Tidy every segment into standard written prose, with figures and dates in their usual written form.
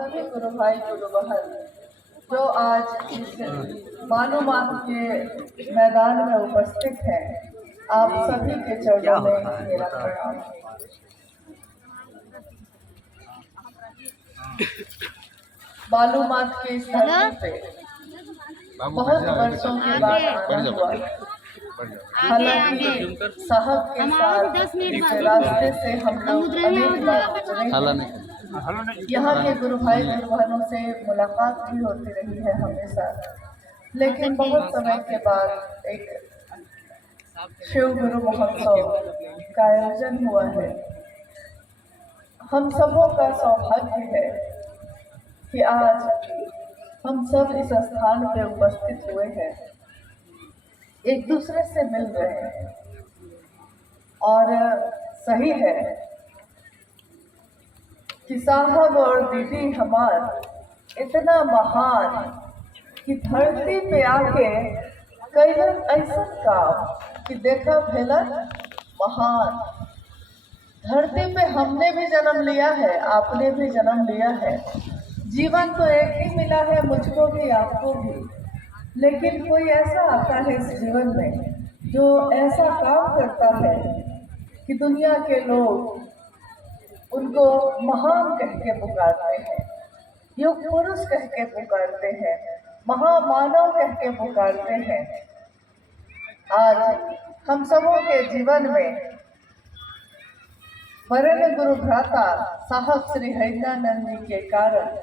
सभी गुरु भाई गुरु बहन जो आज इस मालूमात के मैदान में उपस्थित हैं, आप सभी के चरणों में मेरा प्रणाम है। मालूमात के इस धरती पे बहुत वर्षों के बाद आना हुआ। हालांकि साहब के साथ इस रास्ते से हम लोग अनेक बार गुजरे, यहाँ के गुरु भाई गुरु बहनों से मुलाकात भी होती रही है हमेशा, लेकिन बहुत समय के बाद एक शिव गुरु महोत्सव का आयोजन हुआ है। हम सबों का सौभाग्य है कि आज हम सब इस स्थान पे उपस्थित हुए हैं, एक दूसरे से मिल रहे हैं। और सही है कि साहब और दीदी हमार इतना महान कि धरती पे आके कई बार ऐसा काम कि देखा भेला महान। धरती पे हमने भी जन्म लिया है, आपने भी जन्म लिया है, जीवन तो एक ही मिला है, मुझको भी आपको भी, लेकिन कोई ऐसा आता है इस जीवन में जो ऐसा काम करता है कि दुनिया के लोग उनको महान कह के पुकारते हैं, युग पुरुष कह के पुकारते हैं, महामानव कह के पुकारते हैं। आज हम सबों के जीवन में वरण गुरु भ्राता साहब श्री हरिदानंद जी के कारण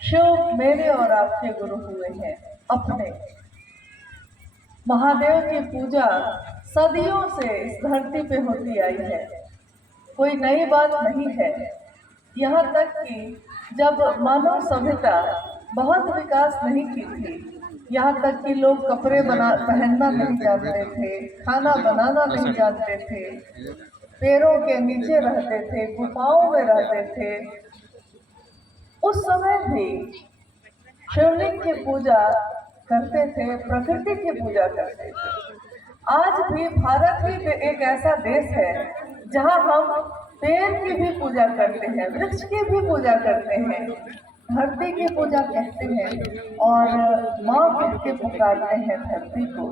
शिव मेरे और आपके गुरु हुए हैं अपने। महादेव की पूजा सदियों से इस धरती पे होती आई है, कोई नई बात नहीं है। यहाँ तक कि जब मानव सभ्यता बहुत विकास नहीं की थी, यहाँ तक कि लोग कपड़े पहनना नहीं जानते थे, खाना बनाना नहीं जानते थे, पेड़ों के नीचे रहते थे, गुफाओं में रहते थे, उस समय भी शिवलिंग की पूजा करते थे, प्रकृति की पूजा करते थे। आज भी भारत ही एक ऐसा देश है जहाँ हम पेड़ की भी पूजा करते हैं, वृक्ष की भी पूजा करते हैं, धरती की पूजा कहते हैं और माँ कह के पुकारते हैं धरती को।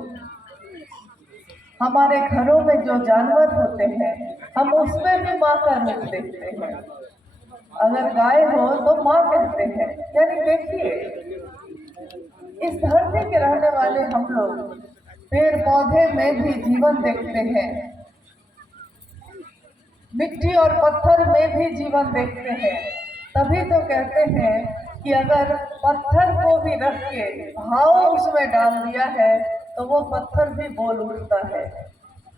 हमारे घरों में जो जानवर होते हैं हम उसमें भी माँ का रूप देखते हैं। अगर गाय हो तो माँ कहते हैं। यानी देखिए, इस धरती के रहने वाले हम लोग पेड़ पौधे में भी जीवन देखते हैं, मिट्टी और पत्थर में भी जीवन देखते हैं। तभी तो कहते हैं कि अगर पत्थर को भी रख के भाव उसमें डाल दिया है तो वो पत्थर भी बोल उठता है।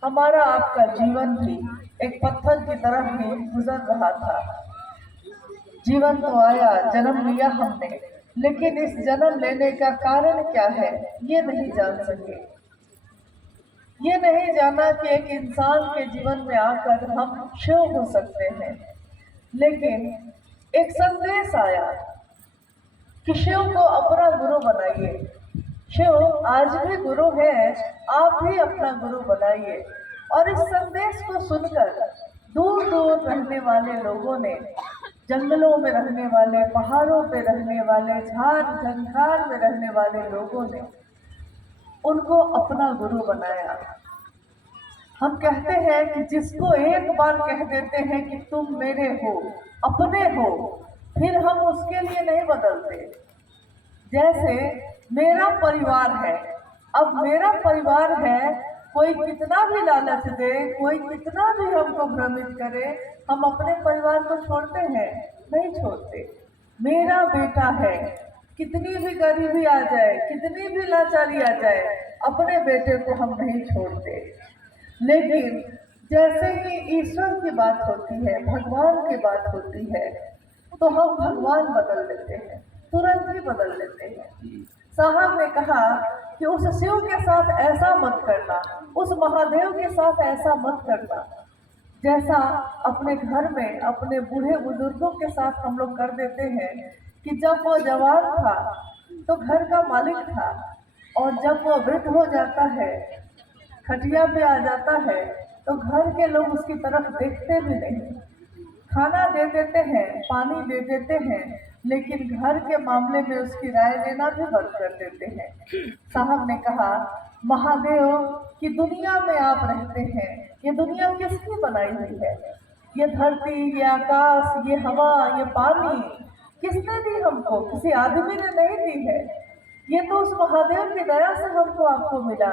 हमारा आपका जीवन भी एक पत्थर की तरह ही गुजर रहा था। जीवन तो आया, जन्म लिया हमने, लेकिन इस जन्म लेने का कारण क्या है ये नहीं जान सके। ये नहीं जाना कि एक इंसान के जीवन में आकर हम शिव हो सकते हैं। लेकिन एक संदेश आया कि शिव को अपना गुरु बनाइए। शिव आज भी गुरु है, आप भी अपना गुरु बनाइए। और इस संदेश को सुनकर दूर दूर रहने वाले लोगों ने, जंगलों में रहने वाले, पहाड़ों पे रहने वाले, झाड़ झंखार में रहने वाले लोगों ने उनको अपना गुरु बनाया। हम कहते हैं कि जिसको एक बार कह देते हैं कि तुम मेरे हो, अपने हो, फिर हम उसके लिए नहीं बदलते। जैसे मेरा परिवार है, अब मेरा परिवार है, कोई कितना भी लालच दे, कोई कितना भी हमको भ्रमित करे, हम अपने परिवार को छोड़ते हैं? नहीं छोड़ते। मेरा बेटा है, कितनी भी गरीबी आ जाए, कितनी भी लाचारी आ जाए, अपने बेटे को हम नहीं छोड़ते। लेकिन जैसे ही ईश्वर की बात होती है, भगवान की बात होती है, तो हम भगवान बदल लेते हैं, तुरंत ही बदल लेते हैं। साहब ने कहा कि उस शिव के साथ ऐसा मत करना, उस महादेव के साथ ऐसा मत करना जैसा अपने घर में अपने बूढ़े बुजुर्गों के साथ हम लोग कर देते हैं कि जब वो जवान था तो घर का मालिक था, और जब वो वृद्ध हो जाता है, खटिया पे आ जाता है, तो घर के लोग उसकी तरफ देखते भी नहीं। खाना दे देते हैं, पानी दे देते हैं, लेकिन घर के मामले में उसकी राय लेना भी बंद कर देते हैं। साहब ने कहा, महादेव की दुनिया में आप रहते हैं, ये दुनिया किसकी बनाई हुई है? ये धरती, ये आकाश, ये हवा, ये पानी किसने दी हमको? किसी आदमी ने नहीं दी है। ये तो उस महादेव की दया से हमको आपको मिला।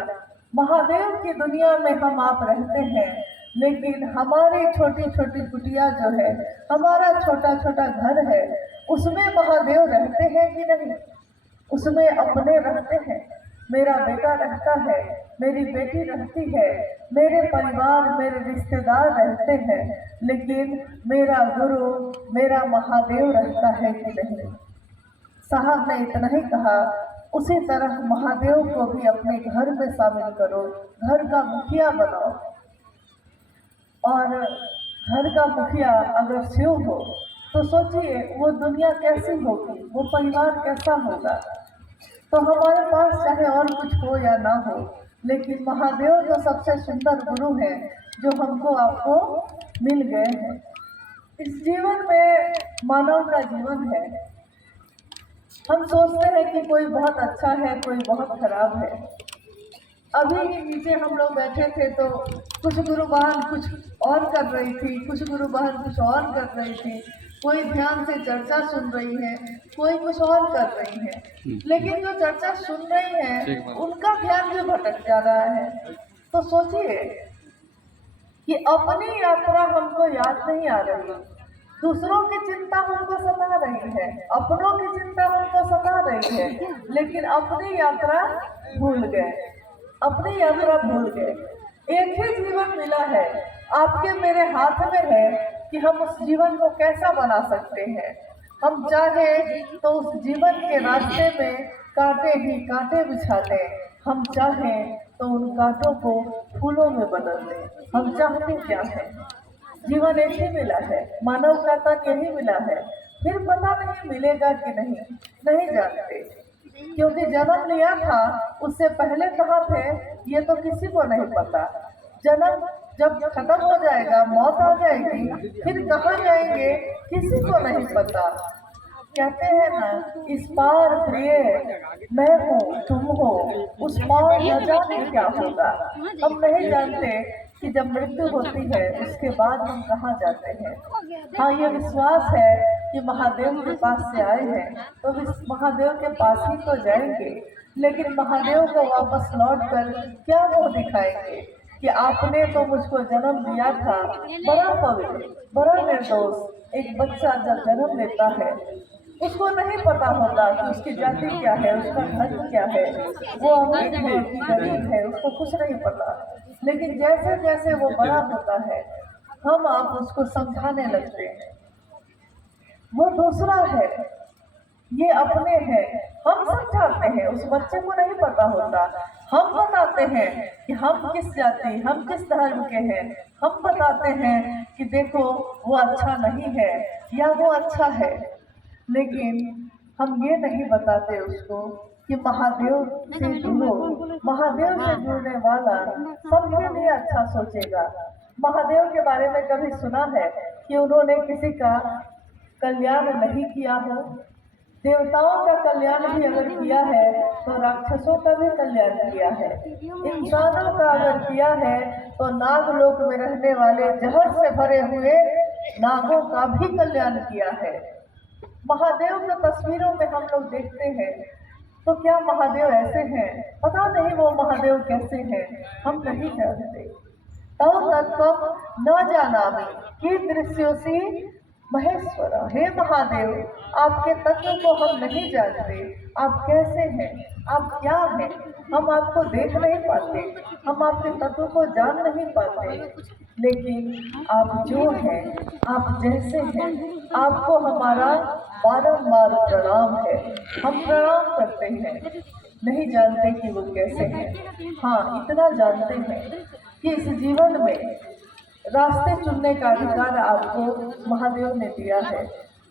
महादेव की दुनिया में हम आप रहते हैं, लेकिन हमारी छोटी छोटी कुटिया जो है, हमारा छोटा छोटा घर है, उसमें महादेव रहते हैं कि नहीं? उसमें अपने रहते हैं। मेरा बेटा रहता है, मेरी बेटी रहती है, मेरे परिवार, मेरे रिश्तेदार रहते हैं, लेकिन मेरा गुरु, मेरा महादेव रहता है कि नहीं? साहब ने इतना ही कहा। उसी तरह महादेव को भी अपने घर में शामिल करो, घर का मुखिया बनाओ। और घर का मुखिया अगर शिव हो तो सोचिए वो दुनिया कैसी होगी, वो परिवार कैसा होगा। तो हमारे पास चाहे और कुछ हो या ना हो, लेकिन महादेव जो सबसे सुंदर गुरु हैं, जो हमको आपको मिल गए हैं। इस जीवन में मानव का जीवन है। हम सोचते हैं कि कोई बहुत अच्छा है, कोई बहुत खराब है। अभी ही नीचे हम लोग बैठे थे तो कुछ गुरु बहन कुछ और कर रही थी, कुछ गुरु बहन कुछ और कर रही थी, कोई ध्यान से चर्चा सुन रही है, कोई कुछ और कर रही है। लेकिन जो चर्चा सुन रही है उनका ध्यान भी भटक जा रहा है। तो सोचिए कि अपनी यात्रा हमको याद नहीं आ रही, दूसरों की चिंता हमको सता रही है, अपनों की चिंता हमको सता रही है, लेकिन अपनी यात्रा भूल गए, अपनी यात्रा भूल गए। एक ही जीवन मिला है, आपके मेरे हाथ में है कि हम उस जीवन को कैसा बना सकते हैं। हम चाहे तो उस जीवन के रास्ते में कांटे ही कांटे बिछा दें, हम चाहें तो उन कांटों को फूलों में बदल दें। हम चाहते क्या है? जीवन एक ही मिला है, मानव का तन यही मिला है, फिर पता नहीं मिलेगा कि नहीं, नहीं जानते। क्योंकि जन्म लिया था उससे पहले कहाँ थे ये तो किसी को नहीं पता। जन्म जब खत्म हो जाएगा, मौत आ जाएगी, फिर कहाँ जाएंगे किसी को नहीं पता। कहते हैं ना, इस पार प्रिय मैं हूँ तुम हो, उस पार न जाने क्या होगा। हम नहीं जानते कि जब मृत्यु होती है उसके बाद हम कहाँ जाते हैं। हाँ, ये विश्वास है कि महादेव के पास से आए हैं तो महादेव के पास ही तो जाएंगे, लेकिन महादेव को वापस लौट कर क्या मुँह दिखाएंगे कि आपने तो मुझको जन्म दिया था। बड़ा पवित्र, बड़ा निर्दोष एक बच्चा जब जन्म लेता है उसको नहीं पता होता कि उसकी जाति क्या है, उसका धर्म क्या है, वो अमीर है कि गरीब है, उसको कुछ नहीं पता। लेकिन जैसे जैसे वो बड़ा होता है हम आप उसको समझाने लगते हैं, वो दूसरा है, ये अपने हैं। हम समझाते हैं, उस बच्चे को नहीं पता होता। हम बताते हैं कि हम किस जाति, हम किस धर्म के हैं। हम बताते हैं कि देखो वो अच्छा नहीं है या वो अच्छा है, लेकिन हम ये नहीं बताते उसको कि महादेव से जुड़ो। महादेव से जुड़ने वाला सबके लिए अच्छा सोचेगा। महादेव के बारे में कभी सुना है कि उन्होंने किसी का कल्याण नहीं किया हो? देवताओं का कल्याण भी अगर किया है तो राक्षसों का भी कल्याण किया है। इंसानों का अगर किया है तो नागलोक में रहने वाले जहर से भरे हुए नागों का भी कल्याण किया है। महादेव को तस्वीरों में हम लोग देखते हैं तो क्या महादेव ऐसे हैं? पता नहीं वो महादेव कैसे हैं, हम नहीं जानते। तव तत्व न जानामि कि दृश्योसी महेश्वर। हे महादेव, आपके तत्व को हम नहीं जानते, आप कैसे हैं, आप क्या हैं, हम आपको देख नहीं पाते, हम आपके तत्व को जान नहीं पाते, लेकिन आप जो हैं, आप जैसे हैं, आपको हमारा बारंबार प्रणाम है। हम प्रणाम करते हैं, नहीं जानते कि वो कैसे हैं। हाँ, इतना जानते हैं कि इस जीवन में रास्ते चुनने का अधिकार आपको महादेव ने दिया है।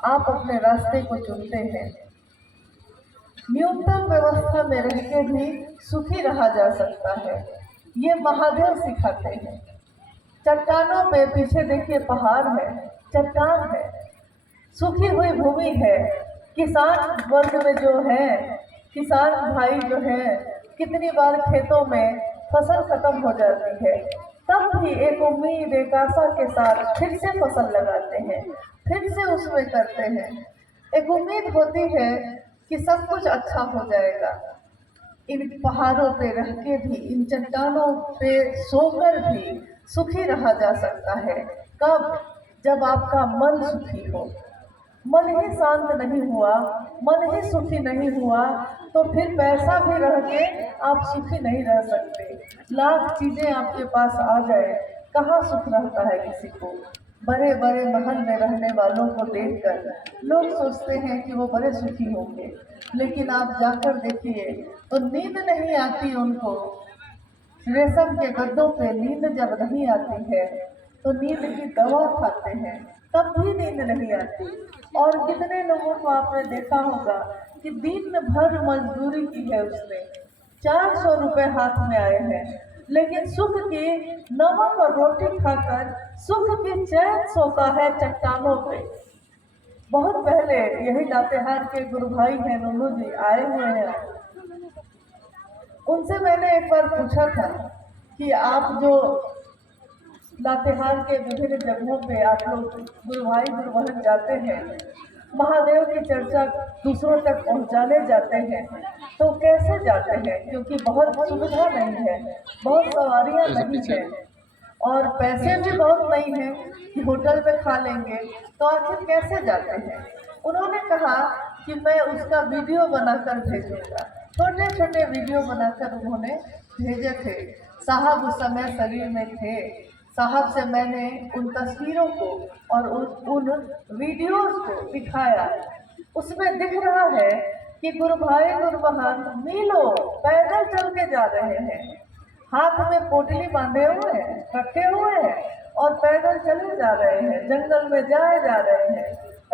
आप अपने रास्ते को चुनते हैं। न्यूनतम व्यवस्था में रह के भी सुखी रहा जा सकता है, ये महादेव सिखाते हैं। चट्टानों पे पीछे देखिए पहाड़ है, चट्टान है, सूखी हुई भूमि है, किसान वर्ग में जो है, किसान भाई जो है, कितनी बार खेतों में फसल खत्म हो जाती है, तब भी एक उम्मीद, एक आशा के साथ फिर से फसल लगाते हैं, फिर से उसमें करते हैं। एक उम्मीद होती है कि सब कुछ अच्छा हो जाएगा। इन पहाड़ों पे रह के भी, इन चट्टानों पे सोकर भी सुखी रहा जा सकता है। कब? जब आपका मन सुखी हो। मन ही शांत नहीं हुआ, मन ही सुखी नहीं हुआ, तो फिर पैसा भी रह के आप सुखी नहीं रह सकते। लाख चीजें आपके पास आ जाए, कहाँ सुख रहता है किसी को। बड़े बड़े महल में रहने वालों को देखकर लोग सोचते हैं कि वो बड़े सुखी होंगे, लेकिन आप जाकर देखिए तो नींद नहीं आती उनको। रेशम के गद्दों पे नींद जब नहीं आती है तो नींद की दवा खाते हैं, तब भी नींद नहीं आती। और कितने लोगों को आपने देखा होगा कि दिन भर मजदूरी की है उसने, 400 रुपए हाथ में आए हैं, लेकिन सुख की नमक और रोटी खाकर सुख की चैन सोता है चट्टानों पे। बहुत पहले यही लातेहार के गुरु भाई हैं नूनू जी आए हुए हैं। उनसे मैंने एक बार पूछा था कि आप जो लातेहार के विभिन्न जगहों पे आप लोग गुरु भाई गुरु बहन जाते हैं, महादेव की चर्चा दूसरों तक पहुंचाने जाते हैं, तो कैसे जाते हैं? क्योंकि बहुत सुविधा नहीं है, बहुत सवारियां नहीं है, और पैसे भी बहुत नहीं है कि होटल पे खा लेंगे, तो आखिर कैसे जाते हैं? उन्होंने कहा कि मैं उसका वीडियो बनाकर भेजूंगा। छोटे छोटे वीडियो बनाकर उन्होंने भेजे थे। साहब उस समय शरीर में थे। साहब से मैंने उन तस्वीरों को और उन वीडियोस को दिखाया। उसमें दिख रहा है कि गुरु भाई गुरु बहन मीलों पैदल चल के जा रहे हैं, हाथ में पोटली बांधे हुए हैं, रखे हुए हैं, और पैदल चले जा रहे हैं, जंगल में जाए जा रहे हैं।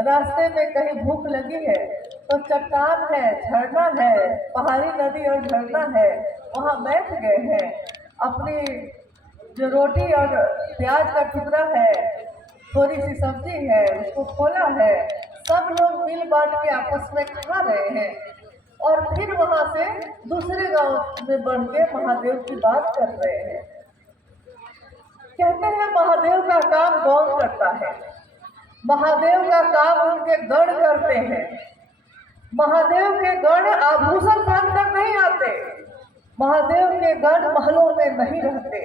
रास्ते में कहीं भूख लगी है तो चट्टान है, झरना है, पहाड़ी नदी और झरना है, वहाँ बैठ गए हैं। अपनी जो रोटी और प्याज का टुकड़ा है, थोड़ी सी सब्जी है, उसको खोला है, सब लोग मिल बांट के आपस में खा रहे हैं, और फिर वहां से दूसरे गांव में बढ़ के महादेव की बात कर रहे हैं। कहते हैं महादेव का काम कौन करता है? महादेव का काम उनके गण करते हैं। महादेव के गण आभूषण पहनकर नहीं आते, महादेव के गण महलों में नहीं रहते,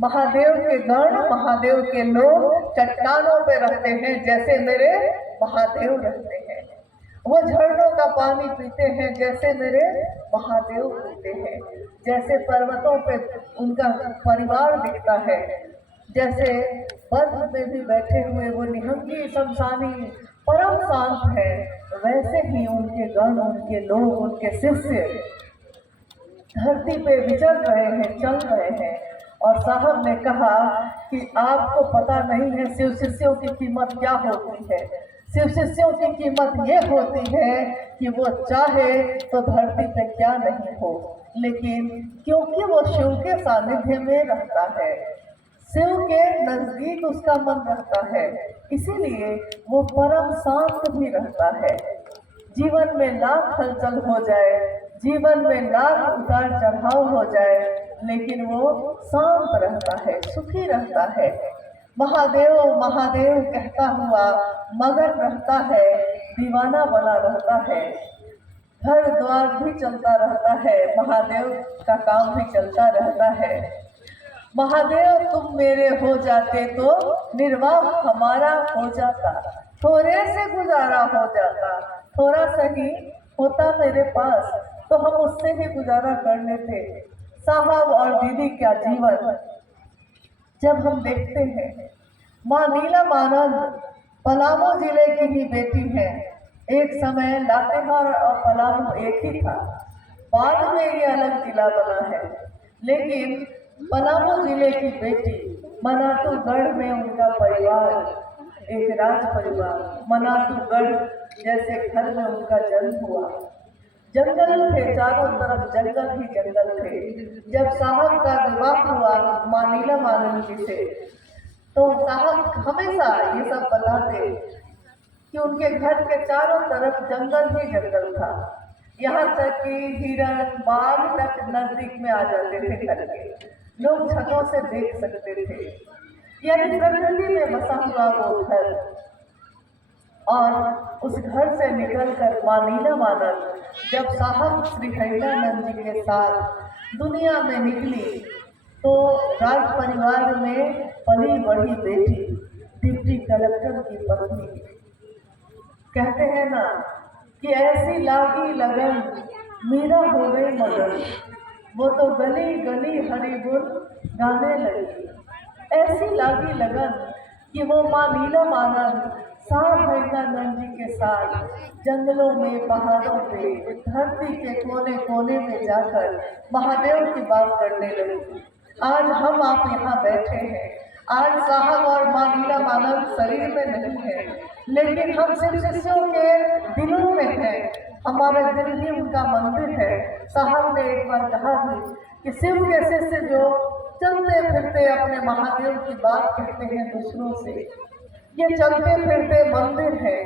महादेव के गण, महादेव के लोग चट्टानों पे रहते हैं, जैसे मेरे महादेव रहते हैं। वो झरनों का पानी पीते हैं जैसे मेरे महादेव पीते हैं। जैसे पर्वतों पे उनका परिवार दिखता है, जैसे बर्फ में भी बैठे हुए वो निहंगी शमशानी परम शांत है, वैसे ही उनके गण, उनके लोग, उनके शिष्य धरती पे विचर रहे हैं, चल रहे हैं। और साहब ने कहा कि आपको पता नहीं है शिव शिष्यों की कीमत क्या होती है। शिव शिष्यों की कीमत ये होती है कि वो चाहे तो धरती पे क्या नहीं हो, लेकिन क्योंकि वो शिव के सानिध्य में रहता है, शिव के नजदीक उसका मन रहता है, इसीलिए वो परम शांत भी रहता है। जीवन में लाख हलचल हो जाए, जीवन में लाख उतार चढ़ाव हो जाए, लेकिन वो शांत रहता है, सुखी रहता है। महादेव महादेव कहता हुआ मगन रहता है, दीवाना बना रहता है। घर द्वार भी चलता रहता है, महादेव का काम भी चलता रहता है। महादेव तुम मेरे हो जाते तो निर्वाह हमारा हो जाता, थोड़े से गुजारा हो जाता, थोड़ा सही होता मेरे पास तो हम उससे ही गुजारा कर लेते। साहब और दीदी का जीवन जब हम देखते हैं, माँ नीलम आनंद पलामू जिले की ही बेटी है। एक समय लातेहार और पलामू एक ही था, बाद में ये अलग जिला बना है, लेकिन पलामू जिले की बेटी, मनातूगढ़ में उनका परिवार एक राज परिवार, मनातूगढ़ जैसे घर में उनका जन्म हुआ। जंगल थे, चारों तरफ जंगल ही जंगल थे। जब साहब का विवाह हुआ माँ नीलम आनंद जी से, तो साहब हमेशा ये सब बताते कि उनके घर के चारों तरफ जंगल ही जंगल था। यहाँ तक कि हिरण बाघ तक नजदीक में आ जाते थे घर के, लोग छतों से देख सकते थे। यानी प्रकृति में बसा हुआ वो घर। और उस घर से निकलकर माँ नीलामानंद जब साहब श्री हरिदानंद जी के साथ दुनिया में निकली तो राज परिवार में पली बड़ी बेटी, डिप्टी कलेक्टर की पत्नी। कहते हैं ना कि ऐसी लागी लगन मीरा हो गई मगन, वो तो गली गली हरि गुण गाने लगी। ऐसी लागी लगन कि वो माँ नीलामानंद साहब हरिदानंद जी के साथ जंगलों में, पहाड़ों पे, धरती के कोने कोने में जाकर महादेव की बात करने लगी। आज हम आप यहाँ बैठे हैं, आज साहब और माँ नीलामानंद शरीर में नहीं है, लेकिन हम सिर्फ शिष्यों के दिलों में हैं। हमारा दिल ही उनका मंदिर है। साहब ने एक बार कहा भी कि शिव के शिष्य जो चलते फिरते अपने महादेव की बात कहते हैं दूसरों से, ये चलते फिरते मंदिर है,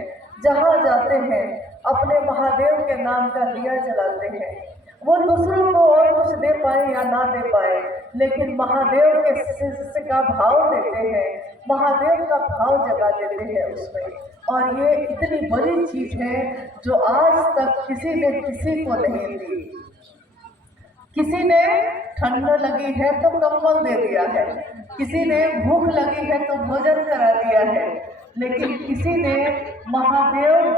जहाँ जाते हैं अपने महादेव के नाम का दिया जलाते हैं। वो दूसरों को और कुछ दे पाए या ना दे पाए, लेकिन महादेव के शिष्य का भाव देते हैं, महादेव का भाव जगा देते हैं उसमें। और ये इतनी बड़ी चीज है जो आज तक किसी ने किसी को नहीं दी। किसी ने ठंड लगी है तो कंबल दे दिया है, किसी ने भूख लगी है तो भोजन करा दिया है, लेकिन किसी ने महादेव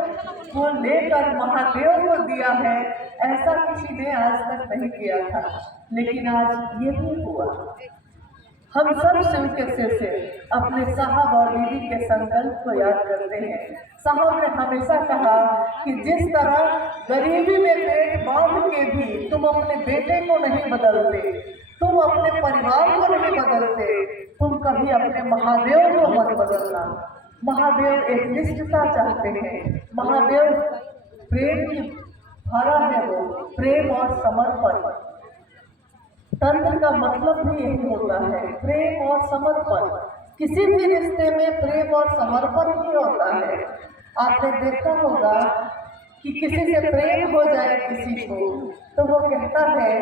को लेकर महादेव को दिया है, ऐसा किसी ने आज तक नहीं किया था। लेकिन आज ये भी हुआ। हम सब शिव के शिष्य अपने साहब और दीदी के संकल्प को याद करते हैं। साहब ने हमेशा कहा कि जिस तरह गरीबी में पेट बांध के भी तुम अपने बेटे को नहीं बदलते, तुम अपने परिवार को नहीं बदलते, तुम कभी अपने महादेव को मत बदलना। महादेव एक निष्ठता चाहते हैं, महादेव प्रेम की भरा है, वो प्रेम और समर्पण। तंत्र का मतलब भी यही होता है, प्रेम और समर्पण। किसी भी रिश्ते में प्रेम और समर्पण ही होता है। आपने देखा होगा कि किसी से प्रेम हो जाए किसी को तो वो कहता है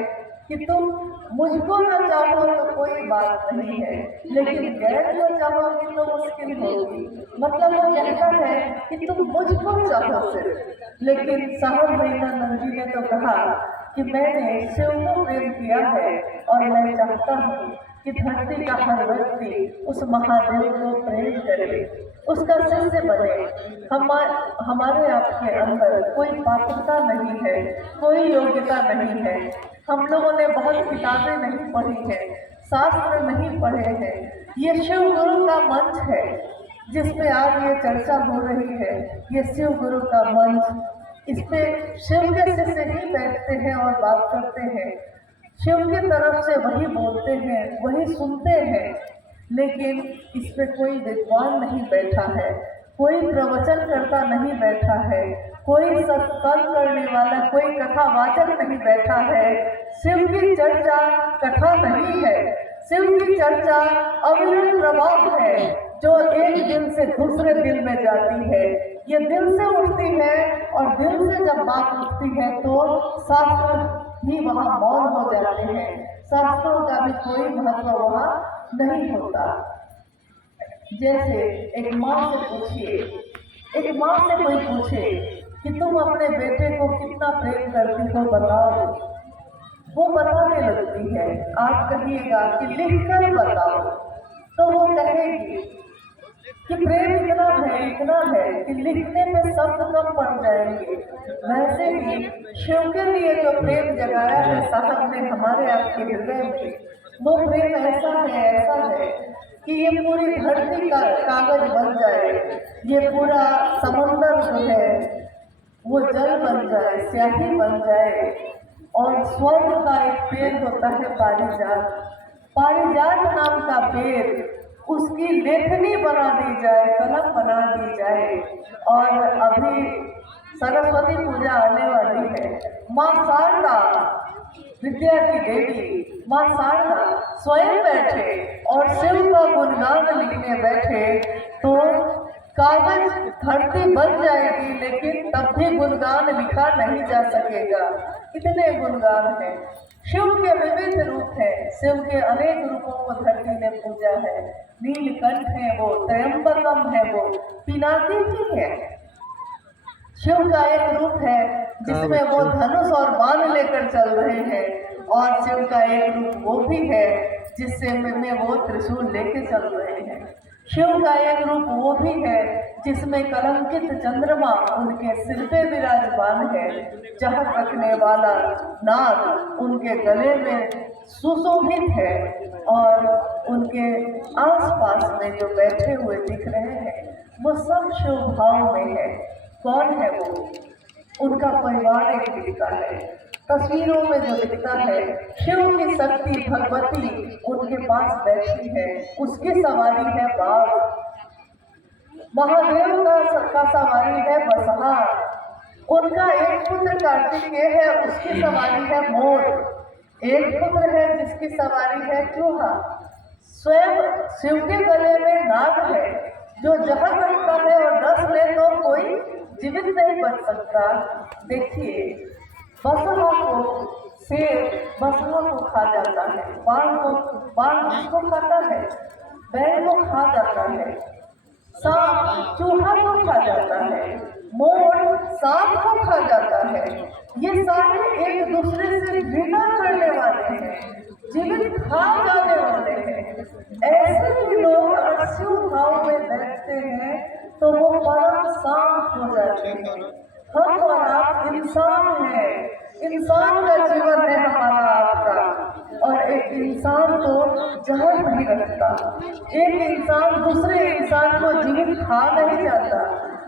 कि तुम मुझको न चाहो तो कोई बात नहीं है, लेकिन गैर को चाहोगी तो मुश्किल होगी। मतलब वो कहता है कि तुम मुझको चाहो सिर्फ। लेकिन साहब हरिदानंद जी ने तो कहा कि मैंने शिव को प्रेम किया है और मैं चाहता हूँ कि धरती का हर व्यक्ति उस महादेव को प्रेम करे, उसका शिष्य बने। हमारे आपके अंदर कोई पात्रता नहीं है, कोई योग्यता नहीं है। हम लोगों ने बहुत किताबें नहीं पढ़ी हैं, शास्त्र नहीं पढ़े हैं। ये शिव गुरु का मंच है जिस पे आज ये चर्चा हो रही है। ये शिव गुरु का मंच, इस पे शिव के शिष्य ही बैठते हैं और बात करते हैं। शिव की तरफ से वही बोलते हैं, वही सुनते हैं, लेकिन इस पे कोई विद्वान नहीं बैठा है, कोई प्रवचन करता नहीं बैठा है, कोई सत्संग करने वाला, कोई कथावाचक नहीं बैठा है। शिव की चर्चा कथा नहीं है, शिव की चर्चा अविरत प्रवाह है जो एक दिल से दूसरे दिल में जाती है। ये दिल से उठती है और दिल से जब बात उठती है तो शास्त्र भी वहाँ मौन हो जाते हैं, शास्त्रों का भी कोई महत्व वहाँ नहीं होता। जैसे एक माँ से पूछिए, एक माँ से कोई पूछे कि तुम अपने बेटे को कितना प्रेम करती हो बताओ, वो बताने लगती है। आप कहिएगा कि लिखकर बताओ, तो वो कहेगी कि प्रेम इतना है कि लिखने में शब्द कम पड़ जाएंगे। वैसे ही शिव के लिए जो प्रेम जगाया है साहब ने हमारे आपके हृदय में, वो प्रेम ऐसा है कि ये पूरी धरती का कागज बन जाए, ये पूरा समंदर जो है वो जल बन जाए, स्याही बन जाए। और स्वर्ग का एक पेड़ होता है पारिजात, पारिजात नाम का पेड़, उसकी लेखनी बना दी जाए, कलम बना दी जाए। और अभी सरस्वती पूजा आने वाली है, माँ शारदा विद्या की देवी, माँ शारदा स्वयं बैठे और शिव का गुणगान लिखने बैठे तो कागज धरती बन जाएगी लेकिन तब भी गुणगान लिखा नहीं जा सकेगा, इतने गुणगान हैं। शिव के विविध रूप है, शिव के अनेक रूपों को धरती ने पूजा है। नीलकंठ है वो, त्रयंबकम है वो, पिनाकी भी है। शिव का एक रूप है जिसमें वो धनुष और बाण लेकर चल रहे हैं, और शिव का एक रूप वो भी है जिससे में वो त्रिशूल लेके चल रहे हैं। शिव का एक रूप वो भी है जिसमें कलंकित चंद्रमा उनके सिर पे विराजमान है, जहर रखने वाला नाग उनके गले में सुशोभित है, और उनके आसपास में जो बैठे हुए दिख रहे हैं वो सब शिव भाव में है। कौन है वो? उनका परिवार एक दिखता है, तस्वीरों में जो दिखता है शिव की शक्ति भगवती उनके पास बैठी है, उसकी सवारी है बाघ। महादेव का सवारी है बसहा। उनका एक पुत्र कार्तिकेय है, उसकी सवारी है मोर। एक पुत्र है जिसकी सवारी है चूहा। स्वयं शिव के गले में नाग है जो जहर रखता है और डस ले तो कोई जीवित नहीं बच सकता। देखिए, बसहा को शेर बसहा को खा जाता है, बाघ उसको खाता है, बैल को खा जाता है, सांप चूहा को खा जाता है, मोर सांप को खा जाता है। ये सारे एक दूसरे से घृणा करने वाले हैं, जीवित खा जाने वाले हैं। ऐसे ही लोग अगर शिव भाव में बैठते हैं तो वो परम शांत हो जाते हैं। हम और आप इंसान हैं, इंसान का जीवन है हमारा आपका, और एक इंसान तो जहर नहीं रखता, एक इंसान दूसरे इंसान को जीवित खा नहीं जाता,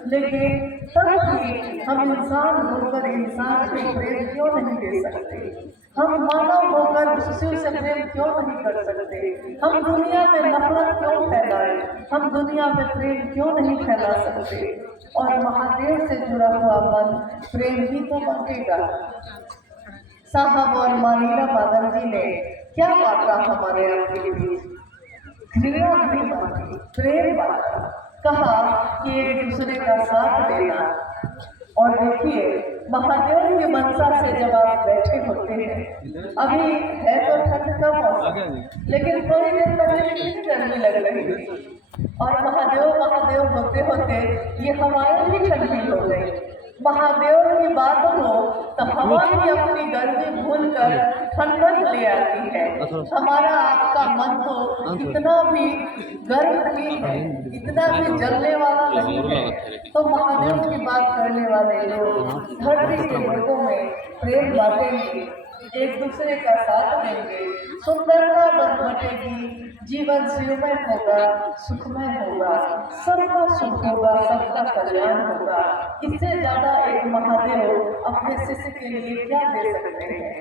लेकिन तब भी हम इंसान होकर इंसान को प्रेम क्यों नहीं दे सकते? हम मानव होकर शिव से प्रेम क्यों नहीं कर सकते? हम दुनिया में नफरत क्यों फैलाएं? हम दुनिया में प्रेम क्यों नहीं फैला सकते? और महादेव से जुड़ा हुआ मन प्रेम ही तो बनेगा। साहब और मानीला मादन जी ने क्या बांटा हमारे आपके बीच? घृणा नहीं बांटी, प्रेम बांटा। कहा कि एक दूसरे का साथ देना। और देखिए, महादेव की मनसा से जब आप बैठे होते हैं, अभी है तो ठंड का मौसम, लेकिन थोड़ी देर पहले कितनी गर्मी लग रही थी, और महादेव होते होते ये हवाएं भी ठंडी हो गई। महादेव की बात हो तो हवा भी अपनी गर्मी भूलकर ठंडक ले आती है। हमारा आपका मन तो इतना भी गर्म नहीं है, इतना भी जलने वाला नहीं है, तो महादेव की बात करने वाले लोग धरती के लोगों में प्रेम बांटेंगे, एक दूसरे का साथ देंगे, सुंदरता बटेगी, जीवन शिवमय होगा, सुखमय होगा, सबका सुख होगा, सबका कल्याण होगा। इससे ज्यादा एक महादेव अपने शिष्य के लिए क्या दे सकते हैं?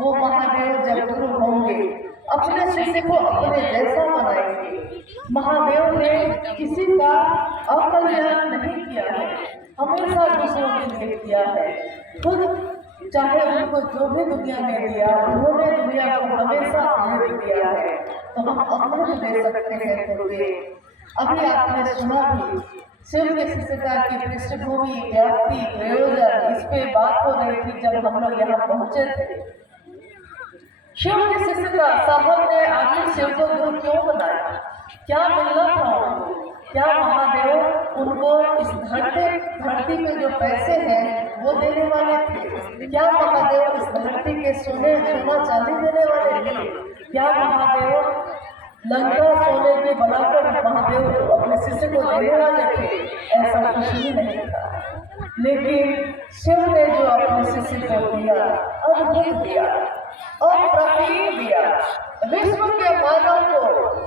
वो महादेव जब गुरु होंगे अपने शिष्य को अपने जैसा बनाएंगे। महादेव ने किसी का अकल्याण नहीं किया है, हमेशा दूसरों के लिए किया है। खुद चाहे उनको जो भी दुनिया ने दिया, उन्होंने दुनिया को हमेशा अमृत दिया है, तो हम अमृत दे सकते हैं थोड़े। अभी आपने सुना भी शिव के शिष्यता की पृष्ठभूमि, व्याप्ति, प्रयोजन, इस पे बात हो रही थी जब हम लोग यहाँ पहुंचे थे। शिव के शिष्यता, साहब ने आखिर शिव को गुरु क्यों बनाया? क्या मिलना था उनको? क्या महादेव उनको इस धरती पे जो पैसे हैं वो देने वाले थे? क्या महादेव इस धरती के सोना चांदी देने वाले थे? क्या महादेव लंका सोने की बनाकर महादेव अपने शिष्य को देने वाले थे? ऐसा कुछ भी नहीं था। लेकिन शिव ने जो अपने शिष्य को दिया, अद्भुत दिया, अप्रतिम दिया। विश्व के मानव को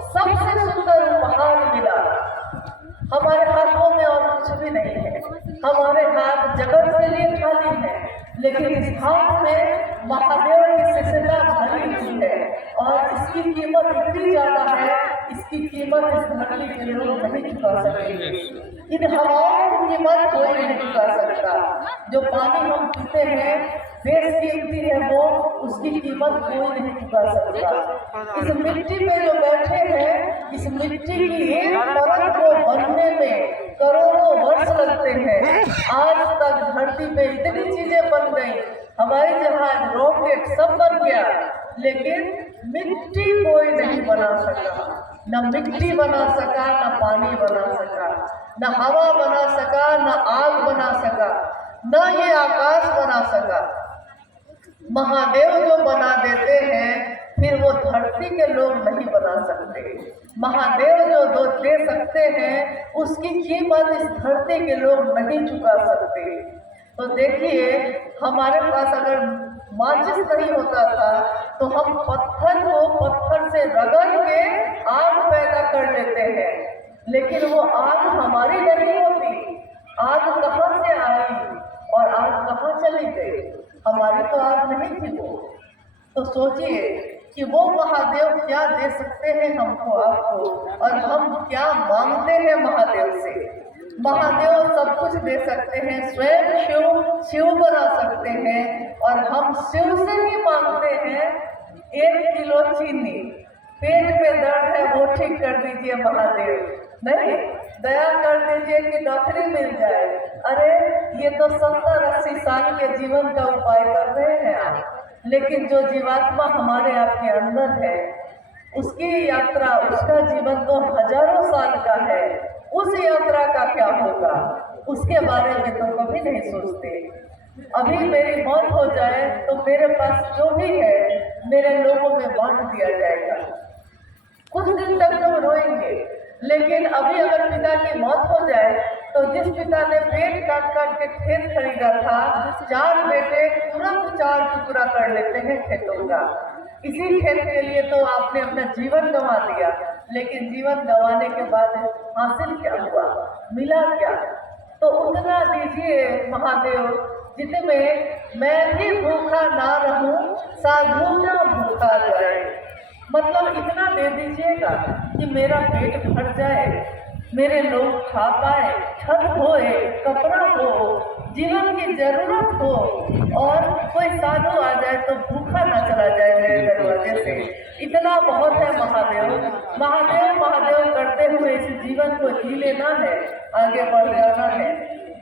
सबसे सुंदर उपहार मिला। हमारे हाथों में और कुछ भी नहीं है, हमारे हाथ जगत के लिए खाली है, लेकिन इस हाथ में महादेव की शिष्यता भरी हुई है, और इसकी कीमत इतनी ज्यादा है, इसकी कीमत इस धरती के लोग नहीं चुका सकेंगे। इन हवाओं की कीमत कोई नहीं चुका सकता। जो पानी हम पीते हैं बेशकीमती है वो, उसकी कीमत कोई नहीं चुका सकता। इस मिट्टी पे जो बैठे हैं, इस मिट्टी की एक परत को बनने में करोड़ों वर्ष लगते हैं। आज तक धरती पे इतनी चीजें बन गई, हवाई जहाज, रॉकेट सब बन गया, लेकिन मिट्टी कोई नहीं बना सका। न मिट्टी बना सका, न पानी बना सका, न हवा बना सका, न आग बना सका, न ये आकाश बना सका। महादेव जो बना देते हैं, फिर वो धरती के लोग नहीं बना सकते। महादेव जो दे सकते हैं, उसकी कीमत इस धरती के लोग नहीं चुका सकते। तो देखिए, हमारे पास अगर माचिस नहीं होता था तो हम पत्थर को पत्थर से रगड़ के आग पैदा कर लेते हैं, लेकिन वो आग हमारी नहीं होती। आग कहाँ से आई और आग कहाँ चली गई? हमारी तो आग नहीं थी वो। तो सोचिए कि वो महादेव क्या दे सकते हैं हमको, आपको, और हम क्या मांगते हैं महादेव से। महादेव सब कुछ दे सकते हैं, स्वयं शिव बना सकते हैं, और हम शिव से ही मांगते हैं 1 किलो चीनी। पेट में दर्द है वो ठीक कर दीजिए महादेव, नहीं दया कर दीजिए कि नौकरी मिल जाए। अरे ये तो 70-80 साल के जीवन का उपाय कर रहे हैं आप, लेकिन जो जीवात्मा हमारे आपके अंदर है, उसकी यात्रा, उसका जीवन तो हजारों साल का है। उस यात्रा का क्या होगा, उसके बारे में तो कभी नहीं सोचते। अभी मेरी मौत हो जाए तो मेरे पास जो भी है मेरे लोगों में बांट दिया जाएगा। कुछ दिन तक तो रोएंगे, लेकिन अभी अगर पिता की मौत हो जाए तो जिस पिता ने पेट काट काट के खेत खरीदा था, 4 बेटे तुरंत 4 टुकड़ा कर लेते हैं खेतों का। इसी खेत के लिए तो आपने अपना जीवन गंवा दिया, लेकिन जीवन गंवाने के बाद हासिल क्या हुआ, मिला क्या? तो उतना दीजिए महादेव जितने मैं भी भूखा ना रहूं, साधु ना भूखा जाए। मतलब इतना दे दीजिएगा कि मेरा पेट भर जाए, मेरे लोग खा पाए, छत होए, कपड़ा हो, जीवन की जरूरत हो, और कोई साधु आ जाए तो भूखा ना चला जाए मेरे दरवाजे से। इतना बहुत है महादेव। महादेव महादेव करते हुए इस जीवन को जी लेना है, आगे बढ़ जाना है।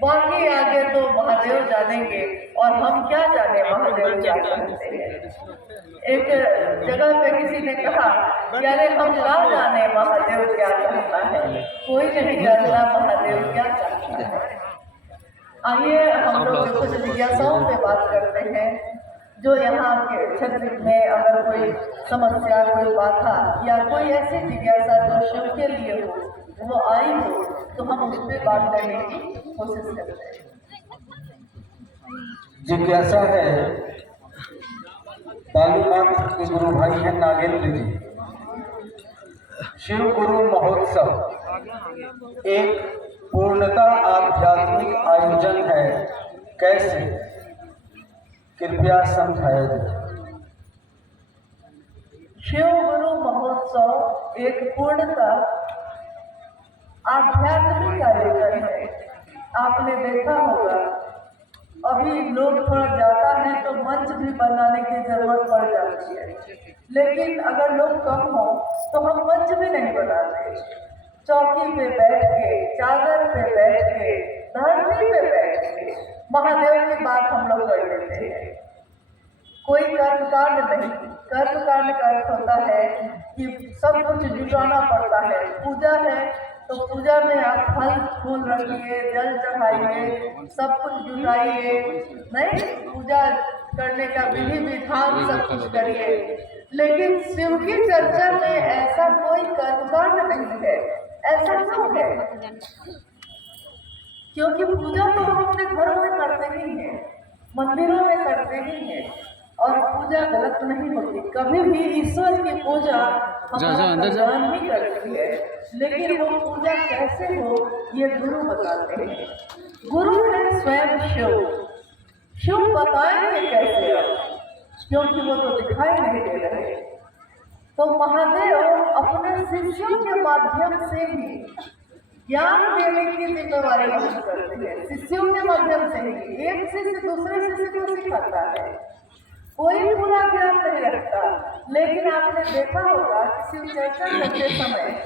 बाकी आगे तो महादेव जानेंगे, और हम क्या जाने महादेव क्या जानते हैं। एक जगह पे किसी ने कहा कि अरे हम क्या जाने महादेव क्या चाहता है, कोई नहीं जानता महादेव क्या चाहता है। आइए हम लोग कुछ जिज्ञासाओं पे बात करते हैं, जो यहाँ के क्षेत्र में अगर कोई समस्या, कोई बाधा या कोई ऐसी जिज्ञासा जो शिव के लिए हो, वो आई हो, तो हम उस पर बात करने की कोशिश करते हैं। जिज्ञासा है, बालूमाथ के गुरु भाई हैं नागेंद्र जी। शिव गुरु महोत्सव एक पूर्णता आध्यात्मिक आयोजन है, कैसे, कृपया समझाया जाए। शिव गुरु महोत्सव एक पूर्णता आध्यात्मिक आयोजन है। आपने देखा होगा अभी लोग थोड़ा ज़्यादा है तो मंच भी बनाने की जरूरत पड़ जाती है, लेकिन अगर लोग कम हो तो हम मंच भी नहीं बनाते। चौकी पे बैठ के, चादर पे बैठ के, धरती पे बैठ के महादेव की बात हम लोग कर लेते हैं। कोई कर्मकांड नहीं। कर्मकांड का अर्थ होता है कि सब कुछ जुटाना पड़ता है। पूजा है तो पूजा में आप फल फूल रखिए, जल चढ़ाइए, सब कुछ जुटाइए, नहीं पूजा करने का विधि विधान सब कुछ करिए। लेकिन शिव की चर्चा में ऐसा कोई कर्मकांड नहीं है। ऐसा क्यों है? क्योंकि पूजा तो हम अपने घरों में करते ही हैं, मंदिरों में करते ही हैं, और पूजा गलत नहीं होती। कभी भी ईश्वर की पूजा हमारा भगवान ही करती है, लेकिन वो पूजा कैसे हो ये गुरु बताते हैं। गुरु है स्वयं शिव। शिव बताएंगे कैसे आप, क्योंकि वो तो दिखाई नहीं दे रहे। तो महादेव अपने शिष्यों के माध्यम से ही ज्ञान देने की जिम्मेवारी हम करते हैं। शिष्यों के माध्यम से ही एक शिष्य दूसरे शिष्य को सिखाता सिखाता है। कोई पूरा ज्ञान नहीं रखता, लेकिन आपने देखा होगा कि शिव चर्चा करते समय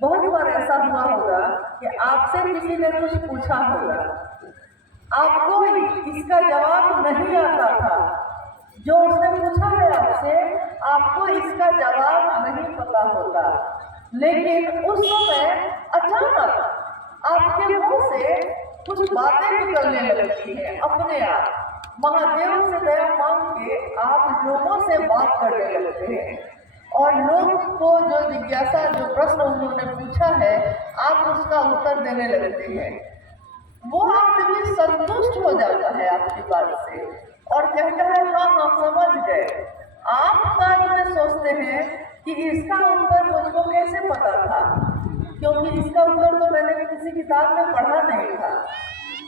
बहुत बार ऐसा हुआ होगा कि आपसे किसी ने कुछ पूछा होगा, आपको इसका जवाब नहीं आता था। जो उसने पूछा है आपसे, आपको इसका जवाब नहीं पता होता, लेकिन उस समय अचानक आपके मुंह से कुछ बातें निकलने लगती हैं अपने आप। महादेव से दया मांग के आप लोगों से बात करने लगते हैं, और लोग को जो जिज्ञासा, जो प्रश्न उन्होंने पूछा है, आप उसका उत्तर देने लगते हैं। वो आदमी संतुष्ट हो जाता है आपकी बात से और कहता है हाँ हम समझ गए। आप बाद में सोचते हैं कि इसका उत्तर मुझको कैसे पता था, क्योंकि इसका उत्तर तो मैंने किसी किताब में पढ़ा नहीं था।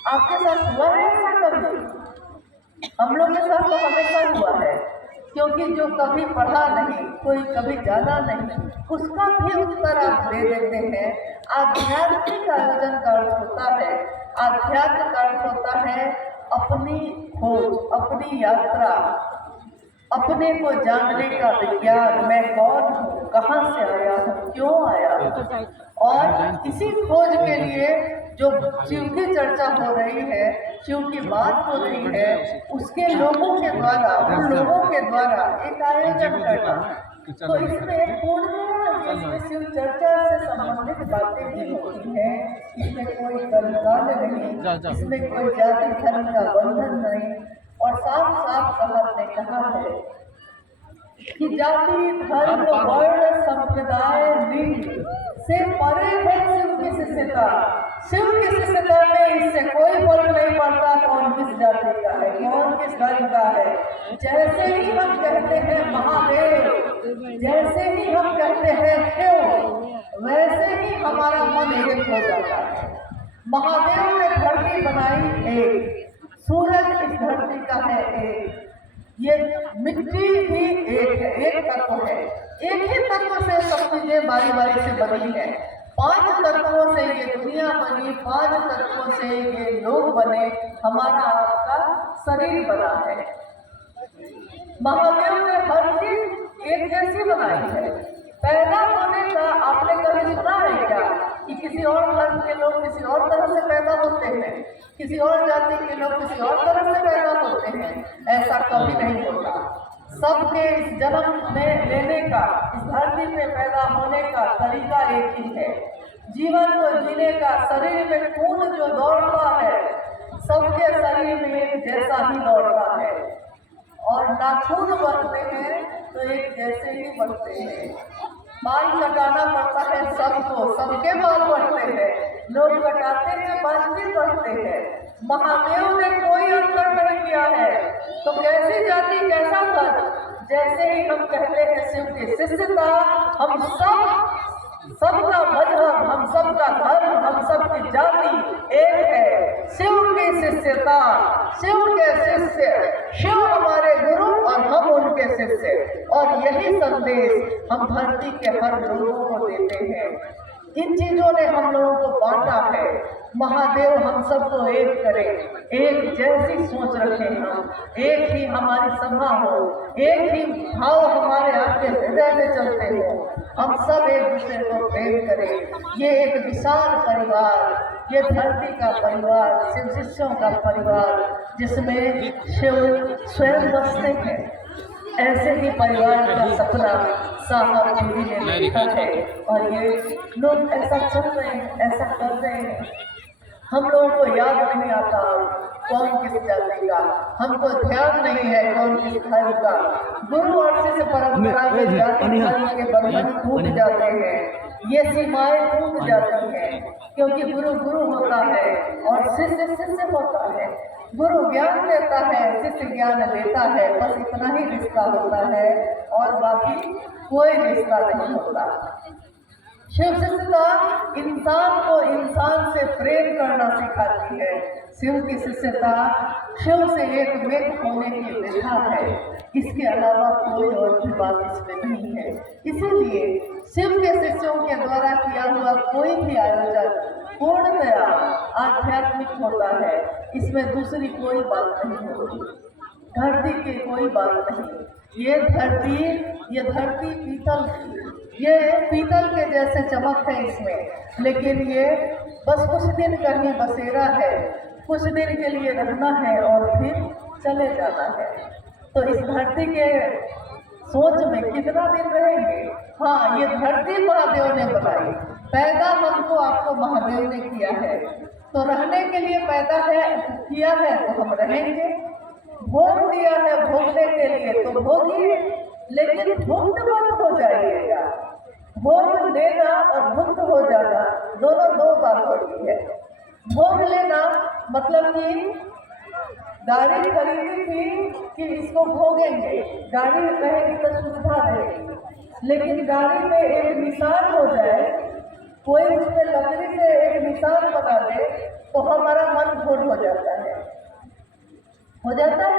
आपके साथ हुआ है ऐसा कभी? हम लोग के साथ तो हमेशा हुआ है, क्योंकि जो कभी पढ़ा नहीं, कोई कभी जाना नहीं, उसका भी उत्तर आप दे देते हैं। आध्यात्मिक आयोजन का अर्थ होता है, आध्यात्म का अर्थ होता है अपनी खोज, अपनी यात्रा, अपने को जानने का विज्ञान। मैं कौन हूँ, कहाँ से आया हूँ, क्यों आया हूँ। और इसी खोज के लिए जो शिव की चर्चा हो रही है, शिव की बात हो रही है, उसके लोगों के द्वारा, उन लोगों के द्वारा एक आयोजन करना, तो इसमें पूर्णतः इसमें शिव चर्चा से संबंधित बातें भी होती हैं। इसमें कोई कर्मकांड नहीं, इसमें कोई जाति धर्म का बंधन नहीं, और साफ साफ कलम ने कहा है कि जाति धर्म वर्ण संप्रदाय लिंग से परे है शिव की शिष्यता। शिव की शिष्यता में इससे कोई फर्क नहीं पड़ता कौन किस जाति का है, कौन किस धर्म का है। जैसे ही हम कहते हैं महादेव, जैसे ही हम कहते हैं शिव, वैसे ही हमारा मन एक हो जाता है। महादेव ने धरती बनाई एक, सूरज इस धरती का है एक, ये मिट्टी भी एक है, एक तत्व है। एक ही तत्व से सब चीजें बारी बारी से बनी है। 5 तत्वों से ये दुनिया बनी, 5 तत्वों से ये लोग बने, हमारा आपका शरीर बना है। महादेव ने हर चीज एक जैसी बनाई है। पैदा होने का आपने कभी सुना है क्या कि किसी और धर्म के लोग किसी और तरह से पैदा होते हैं, किसी और जाति के लोग किसी और तरह से पैदा होते हैं? ऐसा कभी नहीं होता। सबके इस जन्म में लेने का, इस धरती में पैदा होने का तरीका एक ही है। जीवन को जीने का, शरीर में खून जो दौड़ता है, सबके शरीर में एक जैसा ही दौड़ता है। और नाखून बढ़ते हैं तो एक जैसे ही बढ़ते हैं। बाल कटाना पड़ता है सबको, सबके बाल बढ़ते हैं, लोग कटाते हैं, बाल भी बढ़ते हैं। महादेव ने कोई अंतर नहीं किया है, तो कैसी जाति कैसा धर्म? जैसे ही हम कहते हैं शिव की शिष्यता, हम सबका मजहब, हम सबका धर्म, हम सबकी जाति एक है। शिव की शिष्यता, शिव के शिष्य, शिव हमारे गुरु और हम उनके शिष्य, और यही संदेश हम धरती के हर लोगों को देते हैं। इन चीजों ने हम लोगों को बांटा है। महादेव हम सबको एक करे, एक जैसी सोच रखें, हम एक ही हमारी सभा हो, एक ही भाव हमारे आपके हृदय में चलते हो, हम सब एक दूसरे को प्रेम करें। ये एक विशाल परिवार, ये धरती का परिवार, शिव शिष्यों का परिवार, जिसमें शिव स्वयं बसते हैं। ऐसे ही परिवार का सपना साहब जी ने देखा है, और ये लोग ऐसा चल रहे हैं, ऐसा कर रहे हैं। हम लोगों को याद नहीं आता कौन किस जाति का, हमको ध्यान नहीं है कौन किस धर्म का। गुरु और शिष्य परंपरा में जाति धर्म के बंधन टूट जाते हैं, ये सीमाएं टूट जाती हैं, क्योंकि गुरु गुरु होता है और शिष्य शिष्य होता है। गुरु ज्ञान देता है, शिष्य ज्ञान लेता है, बस इतना ही रिश्ता होता है, और बाकी कोई रिश्ता नहीं होता। शिव शिष्यता इंसान को इंसान से प्रेम करना सिखाती है। शिव की शिष्यता शिव से एक मेघ होने की विधा है, इसके अलावा कोई और भी बात इसमें नहीं है। इसीलिए शिव के शिष्यों के द्वारा किया हुआ कोई भी आयोजन पूर्णतया आध्यात्मिक होता है, इसमें दूसरी कोई बात नहीं होती। धरती की कोई बात नहीं। ये धरती पीतल की, ये पीतल के जैसे चमक है इसमें, लेकिन ये बस कुछ दिन का ही बसेरा है, कुछ दिन के लिए रहना है और फिर चले जाना है। तो इस धरती के सोच में कितना दिन रहेंगे? हाँ, ये धरती महादेव ने बनाई, पैदा हमको आपको महादेव ने किया है, तो रहने के लिए पैदा किया है तो हम रहेंगे। भोग दिया है भोगने के लिए तो भोगिए, लेकिन भुक्त मत हो जाइएगा। भोग लेना और भुक्त हो जाना दोनों दो बात होती है। भोग लेना मतलब कि गाड़ी खरीदी थी कि इसको भोगेंगे, गाड़ी रहेगी तो सुविधा रहेगी, लेकिन गाड़ी में एक निशान हो जाए, कोई उसमें लकड़ी से एक निशान बना दे तो हमारा मन घोर हो जाता है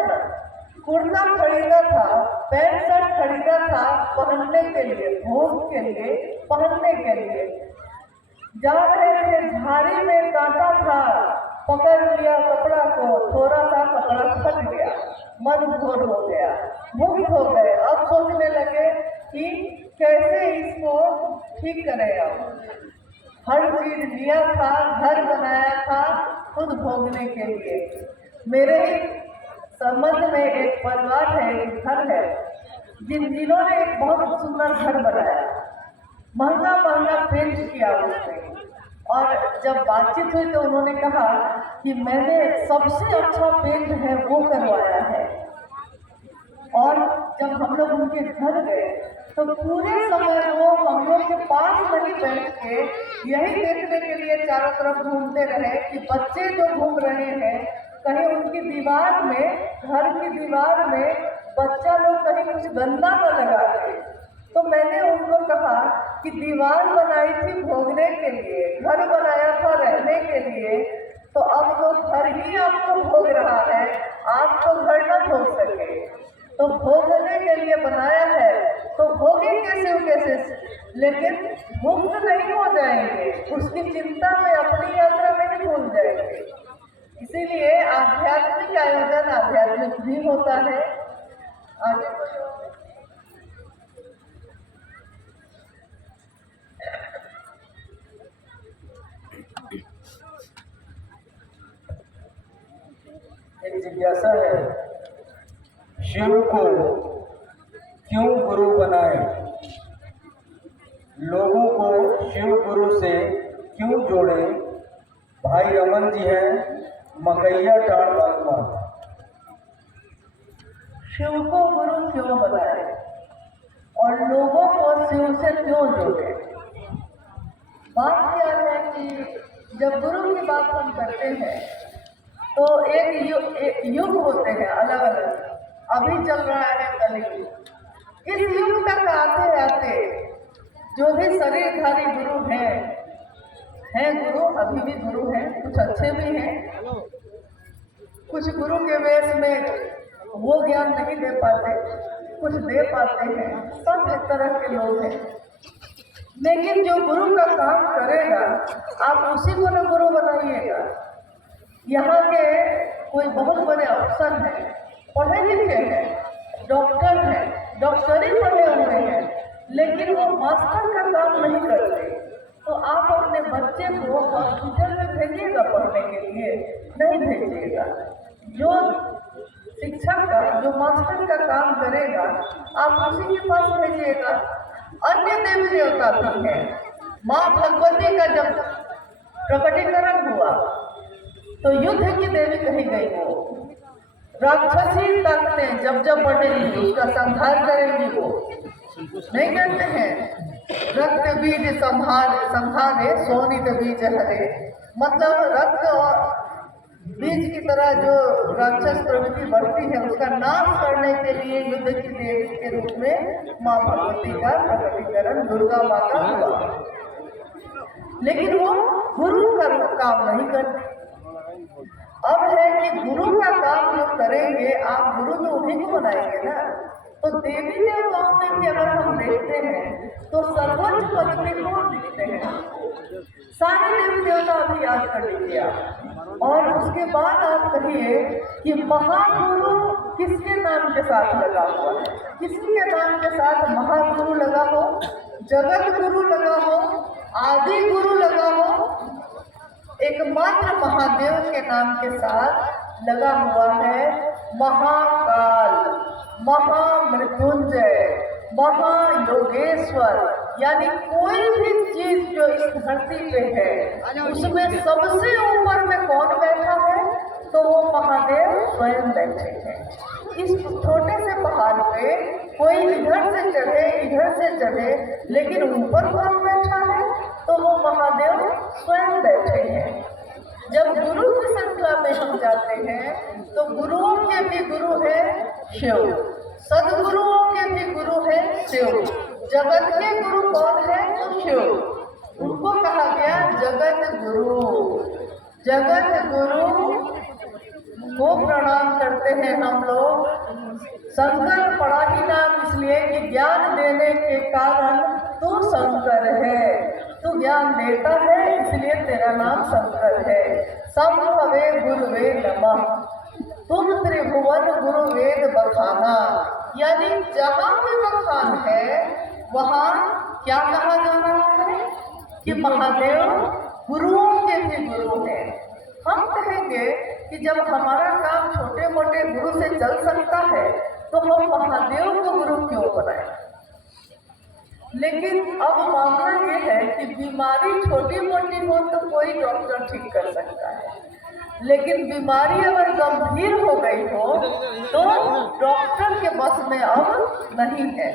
ना। कुर्ता खरीदा था, पैंट शर्ट खरीदा था पहनने के लिए, भोग के लिए, पहनने के लिए, जा रहे थे झाड़ी में कांटा था, पकड़ लिया कपड़ा को, थोड़ा सा कपड़ा फट गया, मन घोर हो गया, मुक्त हो गए। अब सोचने लगे कि कैसे इसको ठीक करें। अब हर चीज लिया था, घर बनाया था खुद भोगने के लिए। मेरे संबंध में एक परिवार है, एक घर है, जिन्होंने एक बहुत सुंदर घर बनाया, महंगा पेंट किया उसमें, और जब बातचीत हुई तो उन्होंने कहा कि मैंने सबसे अच्छा पेंट है वो करवाया है। और जब हम लोग उनके घर गए तो पूरे समय वो हम लोग के पास नहीं बैठ के यही देखने के लिए चारों तरफ घूमते रहे कि बच्चे जो घूम रहे हैं कहीं उनकी दीवार में, घर की दीवार में बच्चा लोग कहीं कुछ गंदा न लगा दे। तो मैंने उनको कहा कि दीवार बनाई थी भोगने के लिए, घर बनाया था रहने के लिए, तो अब तो घर ही आपको भोग रहा है, आप तो घर न भोग सके, तो भोगने के लिए बनाया है तो भोगे कैसे, लेकिन मुक्त नहीं हो जाएंगे, उसकी चिंता में अपनी यात्रा नहीं भूल जाएंगे। इसीलिए आध्यात्मिक आयोजन आध्यात्मिक भी होता है। आगे एक जिज्ञासा है, शिव को क्यों गुरु बनाए? लोगों को शिव गुरु से क्यों जोड़े? भाई रमन जी हैं, मकैया टाड़ बागवा। शिव को गुरु क्यों बनाए और लोगों को शिव से क्यों जोड़े? बात क्या है कि जब गुरु की बात हम करते हैं तो एक युग होते हैं अलग अलग। अभी चल रहा है कलयुग। इस युग तक आते आते जो भी शरीरधारी गुरु हैं गुरु, अभी भी गुरु हैं, कुछ अच्छे भी हैं, कुछ गुरु के वेश में वो ज्ञान नहीं दे पाते, कुछ दे पाते हैं, सब एक तरह के लोग हैं। लेकिन जो गुरु का काम करेगा आप उसी को न गुरु बनाइएगा। यहाँ के कोई बहुत बड़े अफसर हैं, पढ़े लिखे हैं, डॉक्टर हैं, डॉक्टरी पढ़े हुए हैं, लेकिन वो मास्टर का काम नहीं करते, तो आप अपने बच्चे को हॉस्पिटल में भेजिएगा पढ़ने के लिए? नहीं भेजिएगा। जो शिक्षक का, जो मास्टर का काम करेगा आप उसी के पास भेजिएगा। अन्य देवी देवता भी हैं। माँ भगवती का जब प्रकटीकरण हुआ तो युद्ध की देवी कही गई, वो राक्षसी ताकतें जब बढ़ेंगी उसका संहार करेंगी। वो नहीं कहते हैं रक्त बीज संहारे सोनित बीज हरे, मतलब रक्त और बीज की तरह जो राक्षस प्रवृत्ति बढ़ती है उसका नाश करने के लिए युद्ध की देवी के रूप में माँ भगवती का प्रकटीकरण दुर्गा माता हुआ। लेकिन वो गुरु का काम नहीं करते। अब है कि गुरु का काम जो करेंगे आप, गुरु तो उन्हीं को बनाएंगे ना। तो देवी देवताओं में भी अगर हम देखते हैं तो सर्वोच्च पद पे कौन दिखते हैं? सारे देवी देवता अभी याद कर लीजिए आप, और उसके बाद आप कहिए कि महागुरु किसके नाम के साथ लगा हुआ है। किसी के नाम के साथ महागुरु लगा हो, जगत गुरु लगा हो, आदि गुरु लगा हो, एकमात्र महादेव के नाम के साथ लगा हुआ है महाकाल, महामृत्युंजय, महायोगेश्वर। यानी कोई भी चीज जो इस धरती पे है उसमें सबसे ऊपर में कौन बैठा है? तो वो महादेव स्वयं बैठे हैं। इस छोटे से पहाड़ पे कोई इधर से चढ़े, लेकिन ऊपर कौन बैठा है? तो वो महादेव स्वयं बैठे हैं। जब गुरु की संख्या में हम जाते हैं तो गुरुओं के भी गुरु है शिव, सदगुरुओं के भी गुरु है शिव। जगत के गुरु कौन है? तो शिव। उनको कहा गया जगत गुरु। जगत गुरु को प्रणाम करते हैं हम लोग। शंकर पड़ा ही नाम इसलिए कि ज्ञान देने के कारण तू शंकर है, तू ज्ञान देता है इसलिए तेरा नाम शंकर है। संभवे गुरुवे नमः, तुम त्रिभुवन गुरु वेद बखाना। यानी जहाँ भी बखान है वहाँ क्या कहा जा रहा है कि महादेव गुरुओं के भी गुरु हैं। हम कहेंगे कि जब हमारा काम छोटे मोटे गुरु से चल सकता है तो हम महादेव को गुरु क्यों बनाएं? लेकिन अब मामला ये है कि बीमारी छोटी मोटी हो तो कोई डॉक्टर ठीक कर सकता है, लेकिन बीमारी अगर गंभीर हो गई हो तो डॉक्टर के बस में अब नहीं है।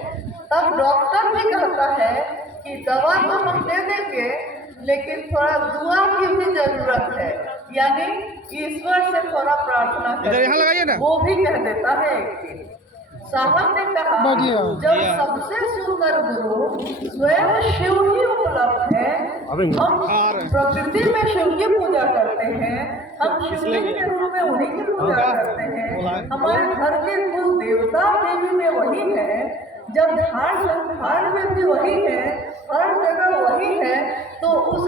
तब डॉक्टर भी कहता है कि दवा तो हम दे देंगे लेकिन थोड़ा दुआ की भी जरूरत है, यानी ईश्वर से थोड़ा प्रार्थना करें। वो भी कह देता है। साहब ने कहा जब सबसे सुंदर गुरु स्वयं शिव ही उपलब्ध है, हम प्रकृति में शिव की पूजा करते हैं, हम शिवलिंग के रूप में उन्हीं की पूजा करते हैं, हमारे घर के कुल देवता देवी में वही है, जब धार संहार में भी वही है, हर जगह वही है, तो उस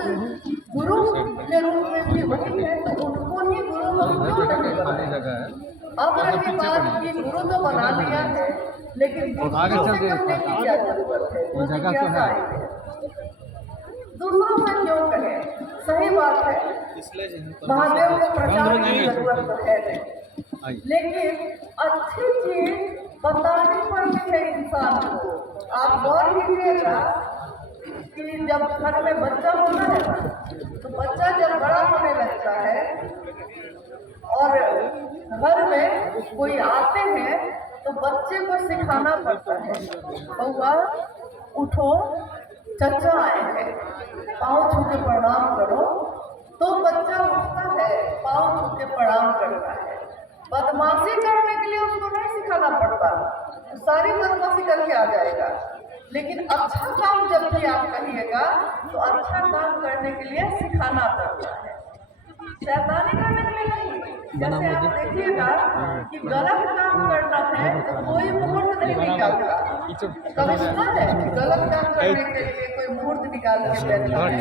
गुरु के रूप में भी वही है, तो उनको ही गुरु हम क्यों नहीं बनाए? अब रही बात कि गुरु तो बना लिया है, लेकिन दूसरों से करने की क्या जरूरत है? दूसरों से क्यों कहें? सही बात है, महादेव को प्रचार की जरूरत तो है नहीं, लेकिन अच्छी चीज बतानी पड़ती है इंसान को। आप गौर कीजिएगा कि जब घर में बच्चा होता है तो बच्चा जब बड़ा होने लगता है और घर में कोई आते हैं तो बच्चे को सिखाना पड़ता है, बउआ उठो, चचा आए हैं, पाँव छू के प्रणाम करो। तो बच्चा उठता है, पाँव छू के प्रणाम करता है। बदमाशी करने के लिए उसको नहीं सिखाना पड़ता, सारी बदमाशी करके आ जाएगा। लेकिन अच्छा काम जब भी आप कहिएगा तो अच्छा काम करने के लिए सिखाना पड़ता है, शैतानी करने के लिए नहीं। जैसे आप देखिएगा कि गलत काम करना है तो कोई मुहूर्त नहीं निकालता। कभी सुना है गलत काम करने के लिए कोई मुहूर्त निकाल के बैठा है,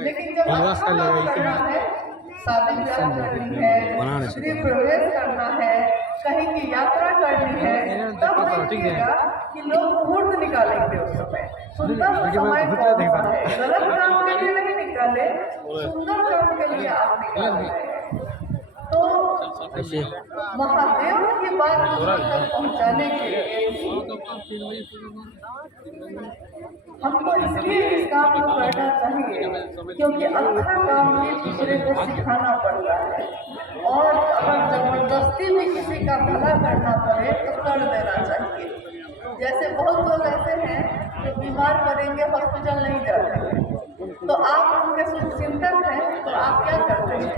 लेकिन जब अच्छा काम करना है, शादी ब्याह करनी है, श्री प्रवेश करना है, कहीं की यात्रा करनी है, तब देखिएगा कि लोग मुहूर्त निकालेंगे उस समय। सुंदर समय कौन है? गलत काम के लिए नहीं निकाले, सुंदर काम के लिए आप निकाले। तो महादेव की बात तक पहुंचाने के लिए हमको इसलिए इस काम को करना चाहिए क्योंकि अच्छा काम एक दूसरे को सिखाना पड़ता है, और अगर जबरदस्ती भी किसी का भला करना पड़े तो कर देना चाहिए। जैसे बहुत लोग ऐसे हैं जो बीमार पड़ेंगे हॉस्पिटल नहीं जाते हैं, तो आप उनके चिंतक हैं तो आप क्या करते हैं?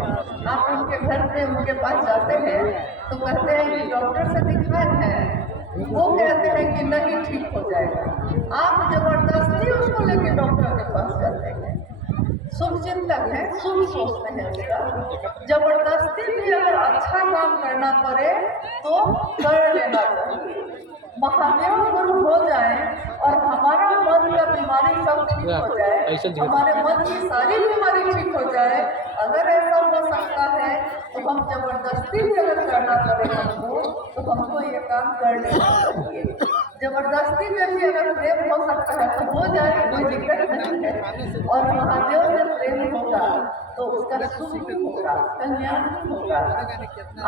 आप उनके घर पे उनके पास जाते हैं तो कहते हैं कि डॉक्टर से दिखाए हैं, वो कहते हैं कि नहीं ठीक हो जाएगा, आप जबरदस्ती उसको लेके डॉक्टर के पास जाते हैं। शुभ चिंतक है, शुभ सोचते हैं उसका। जबरदस्ती भी अगर अच्छा काम करना पड़े तो कर लेना चाहिए। महादेव गुरु हो जाए और हमारा मन का बीमारी सब ठीक हो जाए, हमारे मन की सारी बीमारी ठीक हो जाए, अगर ऐसा हो सकता है तो हम जबरदस्ती भी अगर करना पड़े हमको तो हमको ये काम कर लेना चाहिए। जबरदस्ती में भी अगर प्रेम हो सकता है तो हो जाए, कोई दिक्कत नहीं है। और महादेव से प्रेम होगा तो उसका सुख भी होगा, कल्याण भी होगा।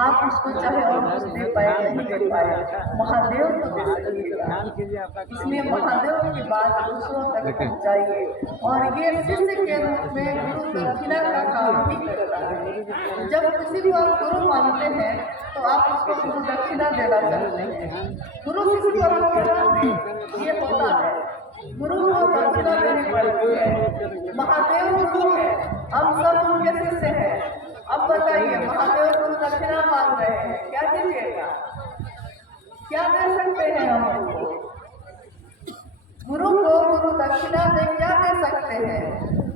आप उसको चाहे और कुछ दे पाए नहीं दे पाए, महादेव तो दे सकेगा। इसलिए महादेव की बात दूसरों तक पहुँचाइए। और ये शिष्य के रूप में गुरु दक्षिणा का काम भी करता है। जब किसी को आप गुरु मानते हैं तो आप उसको गुरु दक्षिणा देना चाहते हैं। गुरु शिष्य परंपरा में ये होता है, गुरु को दक्षिणा देनी पड़ती है। महादेव गुरु है, हम सब उनके शिष्य हैं। अब बताइए, महादेव गुरु दक्षिणा मांग रहे हैं, क्या दीजिएगा? क्या दे सकते हैं हम उनको? गुरु को गुरु दक्षिणा में क्या दे सकते हैं?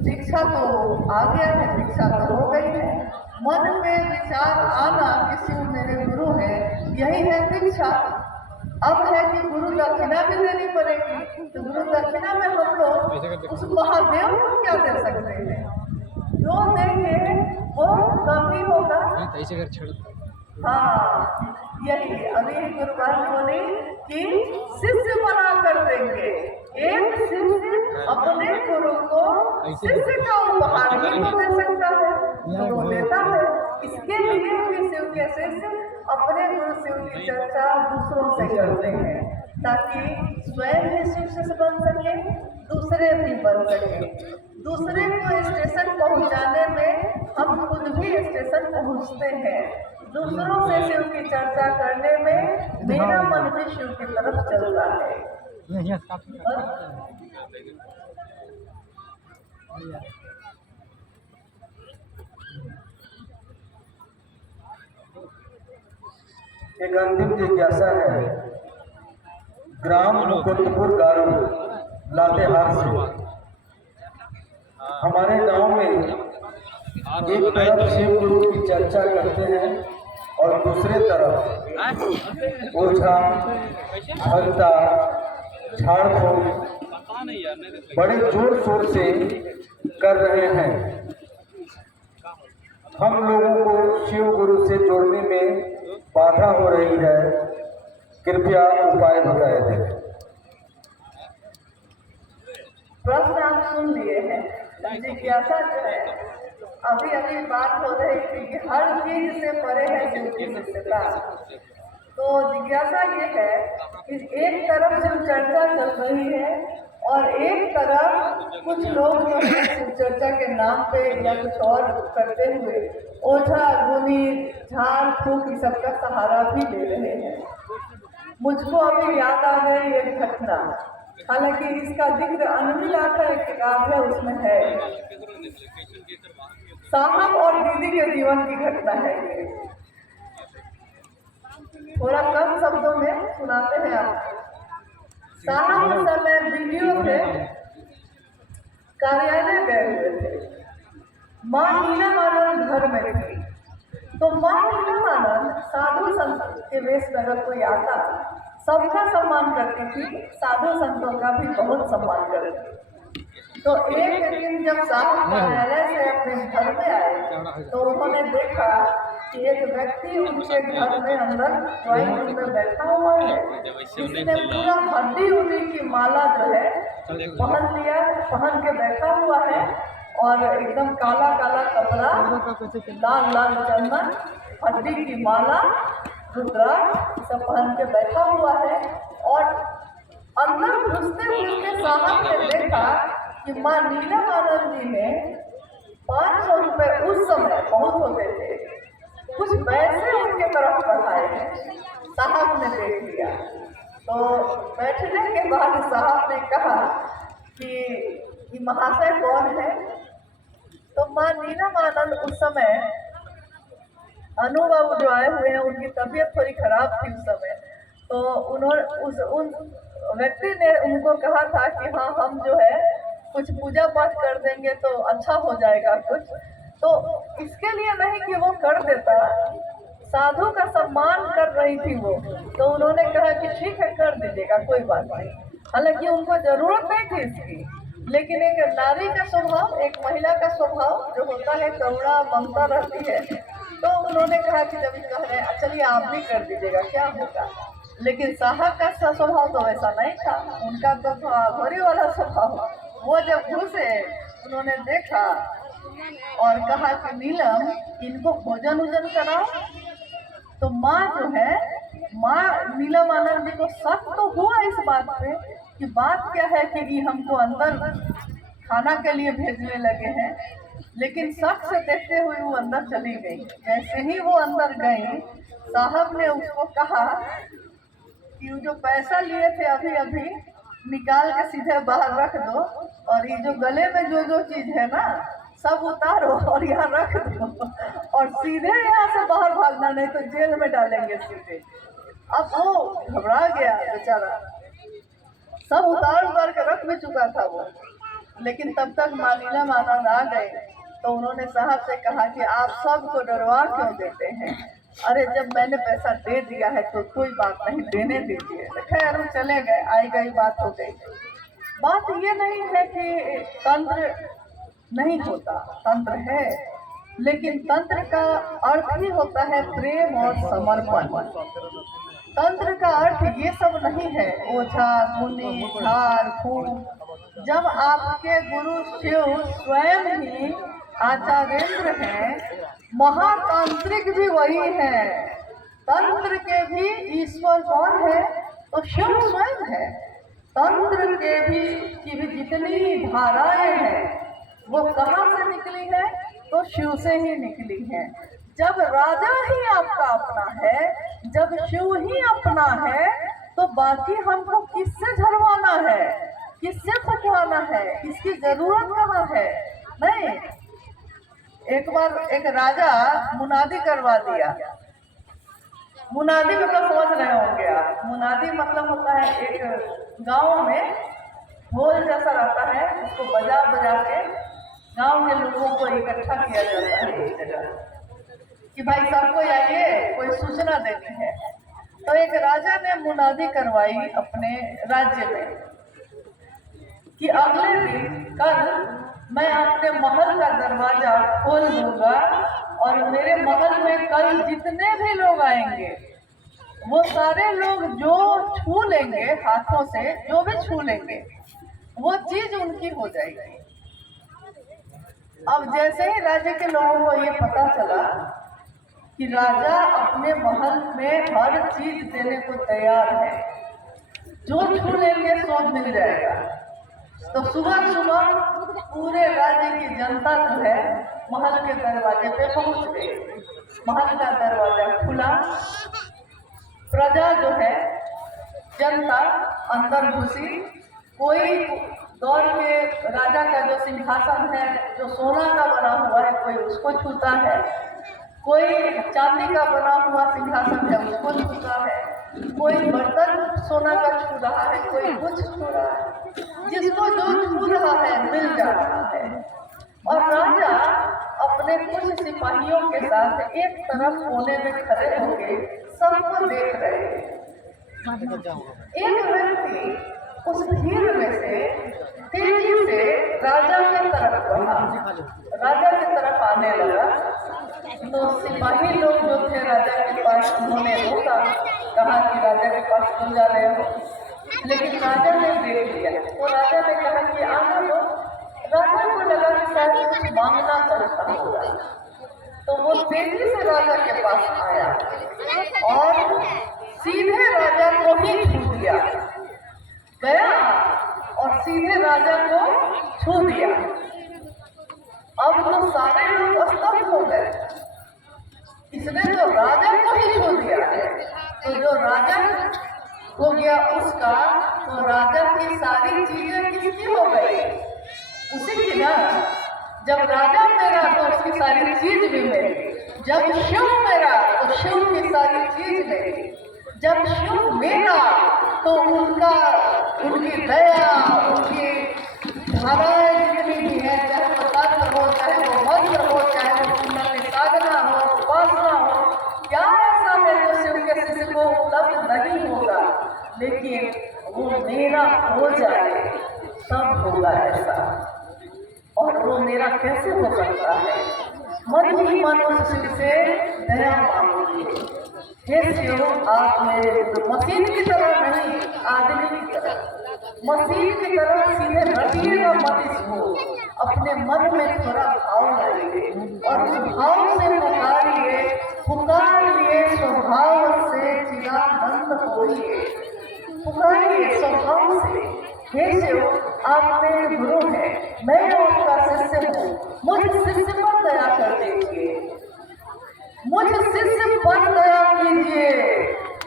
दीक्षा तो आ गया है, दीक्षा तो हो गई है। मन में विचार आना कि शिव मेरे गुरु है, यही है दीक्षा। अब है कि गुरु दक्षिणा भी देनी पड़ेगी, तो गुरु दक्षिणा में हम लोग उस महादेव को क्या दे सकते हैं? जो देंगे वो कम ही होगा। हाँ, यही अभी गुरुवार बोली कि शिष्य बना कर देंगे। एक शिष्य अपने गुरु को शिष्य का उपहार ही तो दे सकता है, गुरु देता है। इसके लिए भी शिव के शिष्य अपने गुरु शिव की चर्चा दूसरों से करते हैं, ताकि स्वयं भी शिव शिष्य बन सके, दूसरे भी बन सके। दूसरे को स्टेशन पहुंचाने में हम खुद भी स्टेशन पहुंचते हैं। दूसरों से शिव की चर्चा करने में मेरा मन भी शिव की तरफ चलता है। एक अंतिम जिज्ञासा है। ग्राम मुकुंदपुर गारू लातेहार से हमारे गांव में एक तरफ शिव गुरु की चर्चा करते हैं और दूसरे तरफ ओझा, भक्ता, झाड़ फूक बड़े जोर शोर से कर रहे हैं। हम लोगों को शिव गुरु से जोड़ने में बाधा हो रही है, कृपया उपाय बताए दें। प्रश्न आप सुन लिए हैं। जिज्ञासा जो है, अभी अभी बात हो रही थी कि हर चीज से परे है शिव की सत्यता। तो जिज्ञासा ये है कि एक तरफ शिव चर्चा चल रही है और एक तरफ कुछ लोग जो है शिव चर्चा के नाम पे या कुछ और करते हुए ओझा, गुनी, झाड़ फूक इस सब का सहारा भी ले रहे हैं। मुझको अभी याद आ गई एक घटना, हालांकि इसका जिक्र अनमिल आता एक किताब है उसमें है। साहब और दीदी के जीवन की घटना है ये, थोड़ा कम शब्दों में सुनाते हैं आप। साहब उस समय वीडियो थे, कार्यालय गए हुए थे। माँ नीलमानंद घर में थी, तो माँ नीलमानंद साधु संत के वेश में अगर कोई आता सबका सम्मान करती थी, साधु संतों का भी बहुत सम्मान करती थी। तो एक दिन जब साहब कार्यालय से अपने घर में आए तो उन्होंने देखा कि एक व्यक्ति उनके घर में अंदर ड्राइंग रूम में बैठा हुआ है, जिसने पूरा हड्डी उड्डी की माला जो है पहन लिया, पहन के बैठा हुआ है और एकदम काला काला कपड़ा, लाल लाल चंदन, हड्डी की माला, रुद्राक्ष सब पहन के बैठा हुआ है। और अंदर घुसते घुसते साहब ने देखा कि माँ नीलमानंद जी ने 500 रुपये उस समय बहुत होते थे, कुछ पैसे उनके तरफ बढ़ाए हैं। साहब ने देख लिया तो बैठने के बाद साहब ने कहा कि महाशय कौन है? तो माँ नीलमानंद उस समय, अनुभव जो आए हुए हैं उनकी तबीयत थोड़ी खराब थी उस समय, तो उन व्यक्ति ने उनको कहा था कि हाँ हम जो है कुछ पूजा पाठ कर देंगे तो अच्छा हो जाएगा कुछ। तो इसके लिए नहीं कि वो कर देता, साधु का सम्मान कर रही थी वो, तो उन्होंने कहा कि ठीक है कर दीजिएगा कोई बात नहीं। हालांकि उनको जरूरत नहीं थी इसकी, लेकिन एक नारी का स्वभाव, एक महिला का स्वभाव जो होता है, करुणा ममता रहती है, तो उन्होंने कहा कि जब कह रहे हैं चलिए आप भी कर दीजिएगा क्या होगा। लेकिन साहब का स्वभाव तो वैसा नहीं था, उनका तो था घोड़ी वाला स्वभाव। वो जब घुसे उन्होंने देखा और कहा कि नीलम इनको भोजन उजन कराओ। तो माँ जो है, माँ नीलम आनंद जी को शक तो हुआ इस बात पे कि बात क्या है कि ये हमको अंदर खाना के लिए भेजने लगे हैं, लेकिन शक से देखते हुए वो अंदर चली गई। जैसे ही वो अंदर गई, साहब ने उसको कहा कि जो पैसा लिए थे अभी अभी निकाल के सीधे बाहर रख दो, और ये जो गले में जो चीज है ना सब उतारो और यहाँ रख दो, और सीधे यहाँ से बाहर भागना, नहीं तो जेल में डालेंगे सीधे। अब वो घबरा गया बेचारा, सब उतार के रख भी चुका था वो। लेकिन तब तक माँ नीलम आनंद आ गए, तो उन्होंने साहब से कहा कि आप सबको डरवा क्यों देते हैं? अरे जब मैंने पैसा दे दिया है तो कोई बात नहीं, देने दीजिए। तो खैर वो चले गए, आई गई बात हो गई। बात ये नहीं है कि तंत्र नहीं होता, तंत्र है, लेकिन तंत्र का अर्थ ही होता है प्रेम और समर्पण। तंत्र का अर्थ ये सब नहीं है ओझा मुनि झाड़ फूक। जब आपके गुरु शिव स्वयं ही आचार्येंद्र हैं, महातांत्रिक भी वही है, तंत्र के भी ईश्वर कौन है? तो शिव स्वयं है। तंत्र के भी की भी जितनी धाराएं हैं वो कहाँ से निकली है? तो शिव से ही निकली है। जब राजा ही आपका अपना है, जब शिव ही अपना है, तो बाकी हमको किससे झलवाना है, किससे फुकवाना है? इसकी जरूरत कहाँ है? नहीं, एक बार एक राजा मुनादी करवा दिया। मुनादी मतलब समझ रहे होंगे आप, मुनादी मतलब होता है एक गांव में ढोल जैसा रहता है, उसको बजा बजा के गांव के लोगों को इकट्ठा किया जाता है एक जगह कि भाई सबको आइए, कोई सूचना देनी है। तो एक राजा ने मुनादी करवाई अपने राज्य में कि अगले दिन कल मैं अपने महल का दरवाजा खोल दूंगा, और मेरे महल में कल जितने भी लोग आएंगे वो सारे लोग जो छू लेंगे हाथों से, जो भी छू लेंगे वो चीज उनकी हो जाएगी। अब जैसे ही राजा के लोगों को ये पता चला कि राजा अपने महल में हर चीज देने को तैयार है, जो छू लेंगे सो मिल जाएगा, तो सुबह सुबह पूरे राज्य की जनता जो है महल के दरवाजे पे पहुंच गई। महल का दरवाजा खुला, प्रजा जो है, जनता अंदर घुसी। कोई दौड़ के राजा का जो सिंहासन है, जो सोना का बना हुआ है, कोई उसको छूता है, कोई चांदी का बना हुआ सिंहासन है उसको छूता है, कोई बर्तन सोना का छू रहा है, कोई कुछ छू रहा है, जिसको जो छू रहा है मिल जा रहा है। और राजा अपने कुछ सिपाहियों के साथ एक तरफ कोने में खड़े होके सबको देख रहे हैं। एक व्यक्ति उस भीड़ में से तेजी से राजा की तरफ बढ़ा, राजा की तरफ आने लगा। तो सिपाही लोग जो थे राजा के पास, उन्होंने रोका, कहा कि राजा के पास क्यों जा रहे हो? लेकिन राजा ने देख लिया, तो राजा ने कहा कि आने दो। राजा को लगा कि शायद कुछ मांगना चाहता होगा, तो वो तेजी से राजा के पास आया और सीधे राजा को ही छू दिया, गया और सीधे राजा को छू दिया। अब तो सारे लोग स्तब्ध हो गए, इसने तो राजा को ही छू दिया है, तो जो राजा हो गया उसका, तो राजा की सारी चीजें किसकी हो गई? उसी की ना। जब राजा मेरा तो उसकी सारी चीज भी मेरी, जब शिव मेरा तो शिव की सारी चीज मेरी, जब शिव मेरा तो उनकी दया, उनकी धाराएं जितनी भी है, चाहे वो तंत्र हो, चाहे वो मंत्र हो, चाहे वो पुण्य की साधना हो, उपासना हो, क्या ऐसा है जो शिव के शिष्य को उपलब्ध नहीं होगा, लेकिन वो मेरा हो जाए तब होगा ऐसा। और वो मेरा कैसे हो सकता है? मन ही मन उस शिव से दया मांगोगे। हे शिव, आप मेरे मशीन की तरह नहीं, आदमी की तरह, मशीन की तरह सीधे रखिएगा मत इसको, अपने मन में थोड़ा भाव लाइए और उस भाव से पुकारिए स्वभाव से चिदानंद होइए, पुकारिए स्वभाव से। हे शिव, आप मेरे गुरु हैं, मैं आपका शिष्य हूँ, मुझ शिष्य पर दया कर दीजिए, मुझ शिष्य पर दया कीजिए।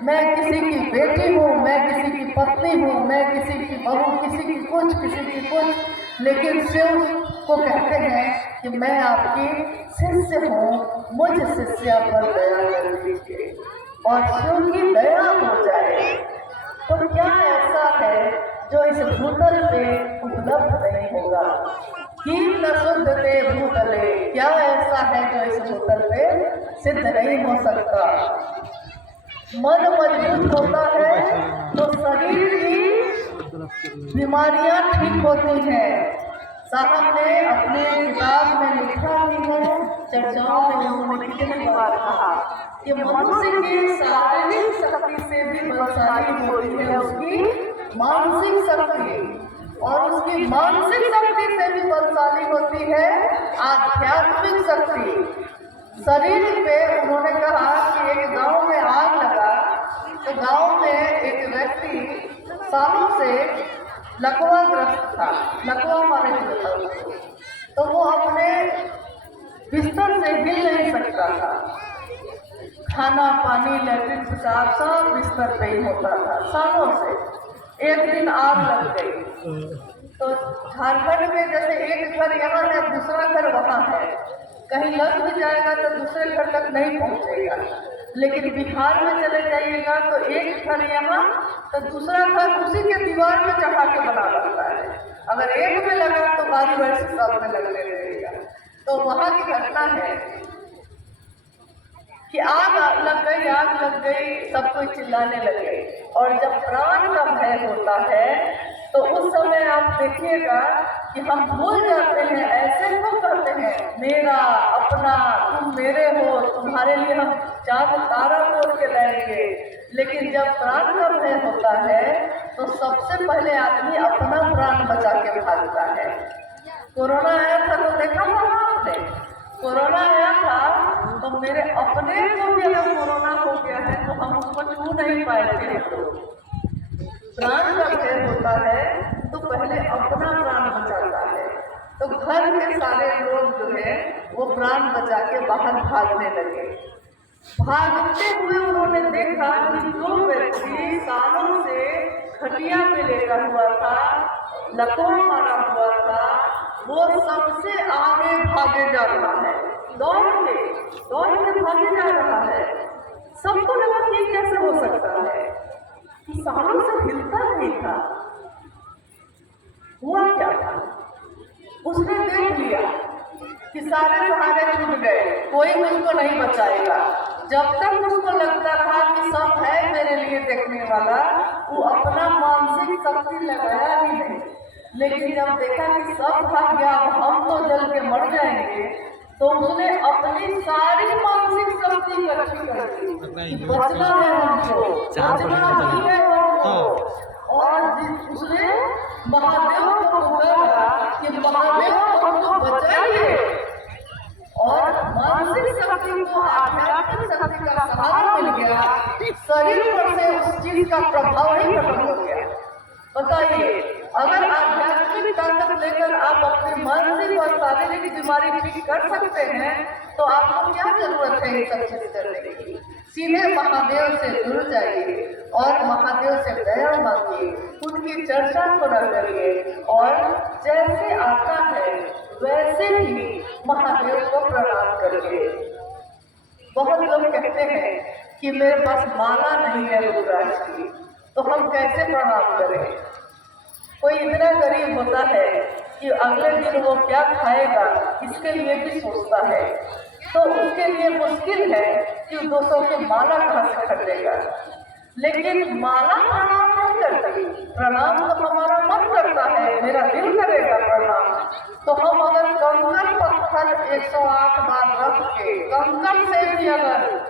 मैं किसी की बेटी हूँ, मैं किसी की पत्नी हूँ, मैं किसी की बहू, किसी की कुछ, लेकिन शिव को कहते हैं कि मैं आपकी शिष्य हूँ, मुझ शिष्य पर दया कर दीजिए। और शिव की दया हो जाए तो क्या ऐसा है जो इस भूतल पे उपलब्ध नहीं होगा? कीम न शुद्धते भूतले, क्या ऐसा है जो इस भूतल पे सिद्ध नहीं हो सकता? मन मजबूत होता है तो शरीर की बीमारियां ठीक होती हैं। साहब ने अपने किताब में लिखा भी है, चर्चाओं में उन्होंने कितनी बार कहा कि मनुष्य की शारीरिक शक्ति से भी बलशाली होती है उसकी मानसिक शक्ति, और उसकी मानसिक शक्ति से भी बलशाली होती है आध्यात्मिक शक्ति। शरीर पे उन्होंने कहा कि एक गांव में आग लगा तो गांव में एक व्यक्ति सालों से लकवाग्रस्त था, लकवा मारे हुए था उसको, तो वो अपने बिस्तर से हिल नहीं सकता था, खाना पानी लैट्रिन पेशाब सब बिस्तर पे ही होता था सालों से। एक दिन आग लग गई तो झारखंड में जैसे एक घर यहाँ है, दूसरा घर वहाँ है, कहीं लग भी जाएगा तो दूसरे घर तक नहीं पहुँचेगा, लेकिन बिहार में चले जाइएगा तो एक घर यहाँ तो दूसरा घर उसी के दीवार में चढ़ा के बना लगता है। अगर एक में लगा तो बारी बारी से सब में लगने लगेगा। तो वहाँ की घटना है कि आग लग गई, सब कोई चिल्लाने लगे, और जब प्राण का भय होता है तो उस समय आप देखिएगा कि हम भूल जाते हैं, ऐसे क्यों करते हैं, मेरा अपना, तुम मेरे हो, तुम्हारे लिए हम चांद तारा तोड़ के लाएंगे। लेकिन जब प्राण का भय होता है तो सबसे पहले आदमी अपना प्राण बचा के भागता है। कोरोना आया था तो देखा था आपने, कोरोना आया था तो मेरे अपने को भी अगर कोरोना हो गया है तो हम उसको छू नहीं पाए थे। प्राण का भय होता है तो पहले अपना प्राण बचाता है। तो घर के सारे लोग जो है वो प्राण बचा के बाहर भागने लगे। भागते हुए उन्होंने देखा कि जो व्यक्ति सालों से खटिया पे लेटा हुआ था, लकवा मारा हुआ था, वो सबसे आगे भागे जा रहा है, दौड़ के भागे जा रहा है। सबको लगा कि कैसे हो सकता है कि सालों से हिलता नहीं था, हुआ क्या था? उसने देख लिया कि सारे सहारे छूट गए, कोई मुझको नहीं बचाएगा। जब तक उसको लगता था कि सब है मेरे लिए देखने वाला, वो अपना मानसिक शक्ति लगाया ही नहीं। लेकिन जब देखा कि सब भाग गया, हम तो जल के मर जाएंगे, तो उसने अपनी सारी मानसिक शक्ति इकट्ठी कर दी, बचना है हमको, बचना ही है हमको। और उसने महादेव को पुकारा कि महादेव हमको बचाइए, और मानसिक शक्ति को आध्यात्मिक शक्ति का सहारा मिल गया, शरीर पर से उस चीज का प्रभाव ही खत्म हो गया। बताइए, अगर आध्यात्मिक ताकत लेकर आप अपनी मानसिक और शारीरिक बीमारी ठीक कर सकते हैं तो आपको क्या जरूरत है ये सब चीज करने की? सीधे महादेव से जुड़ जाइए और महादेव से दया मांगिए, उनकी चर्चा को न करिए, और जैसे आता है वैसे ही महादेव को प्रणाम करिए। बहुत लोग कहते हैं कि मेरे पास माला नहीं है रुद्राक्ष की, तो हम कैसे प्रणाम करें? कोई इतना गरीब होता है कि अगले दिन वो क्या खाएगा, इसके लिए भी सोचता है। तो उसके लिए मुश्किल है कि 200 की माला कहाँ से खरीदेगा। लेकिन माला प्रणाम नहीं करती, प्रणाम तो हमारा मन करता है, मेरा दिल करेगा प्रणाम। तो हम अगर कंकड़ पत्थर 108 बार रख के कंकड़ से भी अगर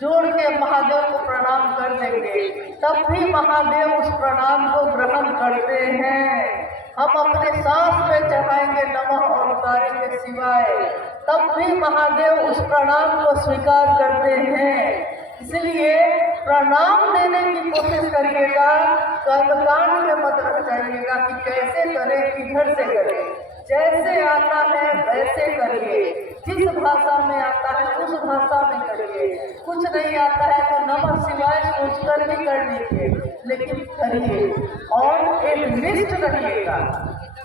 जोड़ के महादेव को प्रणाम कर देंगे, तब भी महादेव उस प्रणाम को ग्रहण करते हैं। हम अपने सांस में चढ़ाएंगे नमः और उतारेंगे शिवाय, तब भी महादेव उस प्रणाम को स्वीकार करते हैं। इसलिए प्रणाम देने की कोशिश करिएगा, कर्मकांड में मत रह जाइएगा कि कैसे करें, किधर से करें। जैसे आता है वैसे करिए, जिस भाषा में आता है उस भाषा में करिए। कुछ नहीं आता है तो नमः शिवाय सोचकर भी कर लीजिए, लेकिन करिए और एक लिस्ट रखिएगा।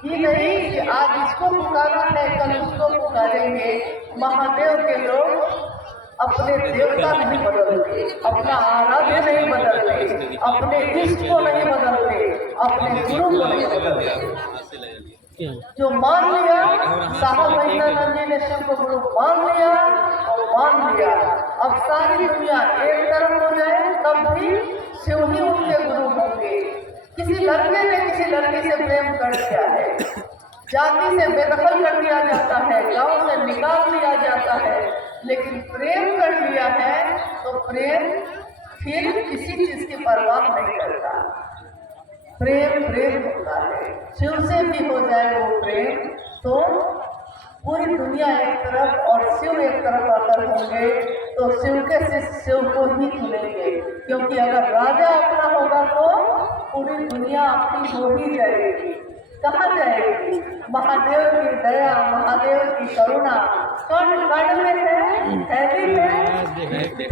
ये नहीं कि आज इसको पुकारा है कल उसको पुकारेंगे। महादेव के लोग अपने देवता नहीं बदलते, अपना आराध्य नहीं बदलते, अपने इष्ट को नहीं बदलते, अपने गुरु को नहीं बदलते। जो मान लिया, साहब महिंद्रानंद जी ने शिव को गुरु मान लिया और मान लिया। अब सारी दुनिया एक तरफ हो जाए तब भी शिव ही उनके गुरु होंगे। किसी लड़के ने किसी लड़की से प्रेम कर दिया है, जाति से बेदखल कर दिया जाता है, गांव से निकाल दिया जाता है, लेकिन प्रेम कर लिया है तो प्रेम फिर किसी चीज की परवाह नहीं करता। प्रेम प्रेम होता है। शिव से भी हो जाए वो प्रेम तो पूरी दुनिया एक तरफ और शिव एक तरफ अगर होंगे तो शिव के शिष्य शिव को ही चुनेंगे, क्योंकि अगर राजा अपना होगा तो पूरी दुनिया अपनी हो ही जाएगी। कहाँ जाएगी? महादेव की दया, महादेव की करुणा कण कण में है भी है,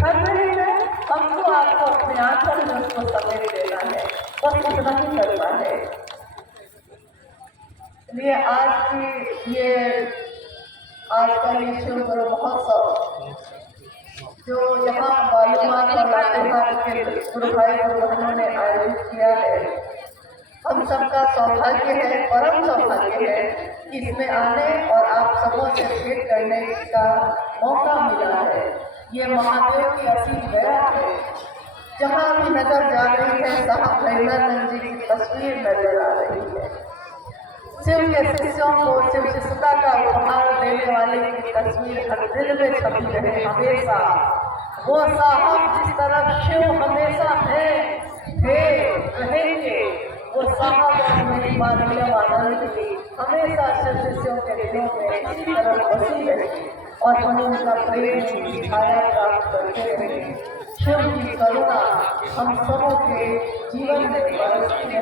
हर रही है। हमको आपको अपने आंचल में उसको समेट देना है, बस इतना ही करना है। इसलिए आज की ये आज का ये शिव गुरु महोत्सव जो यहाँ बालूमाथ और लातेहार के गुरु भाई गुरु बहनों ने आयोजित किया है, हम सबका सौभाग्य है, परम सौभाग्य है कि इसमें आने और आप सबों से भेंट करने का मौका मिला है। ये महादेव की असीम दया है। जहाँ भी नजर जा रही है साहब महिंद्रानंद जी की तस्वीर नजर आ रही है। शिव के शिष्यों को शिव शिष्यता का उपहार देने वाले की तस्वीर हर दिल में छपी रहे हमेशा। वो साहब जिस तरह शिव हमेशा है, रहेंगे, वो साहब और मेरी मानवीय आनंद की हमेशा शिव शिष्यों के दिलों में इसी तरह बसी रही और हम उनका प्रेम की छाया प्राप्त करते रहे। शिव की करुणा हम सबों के जीवन में बरसती है।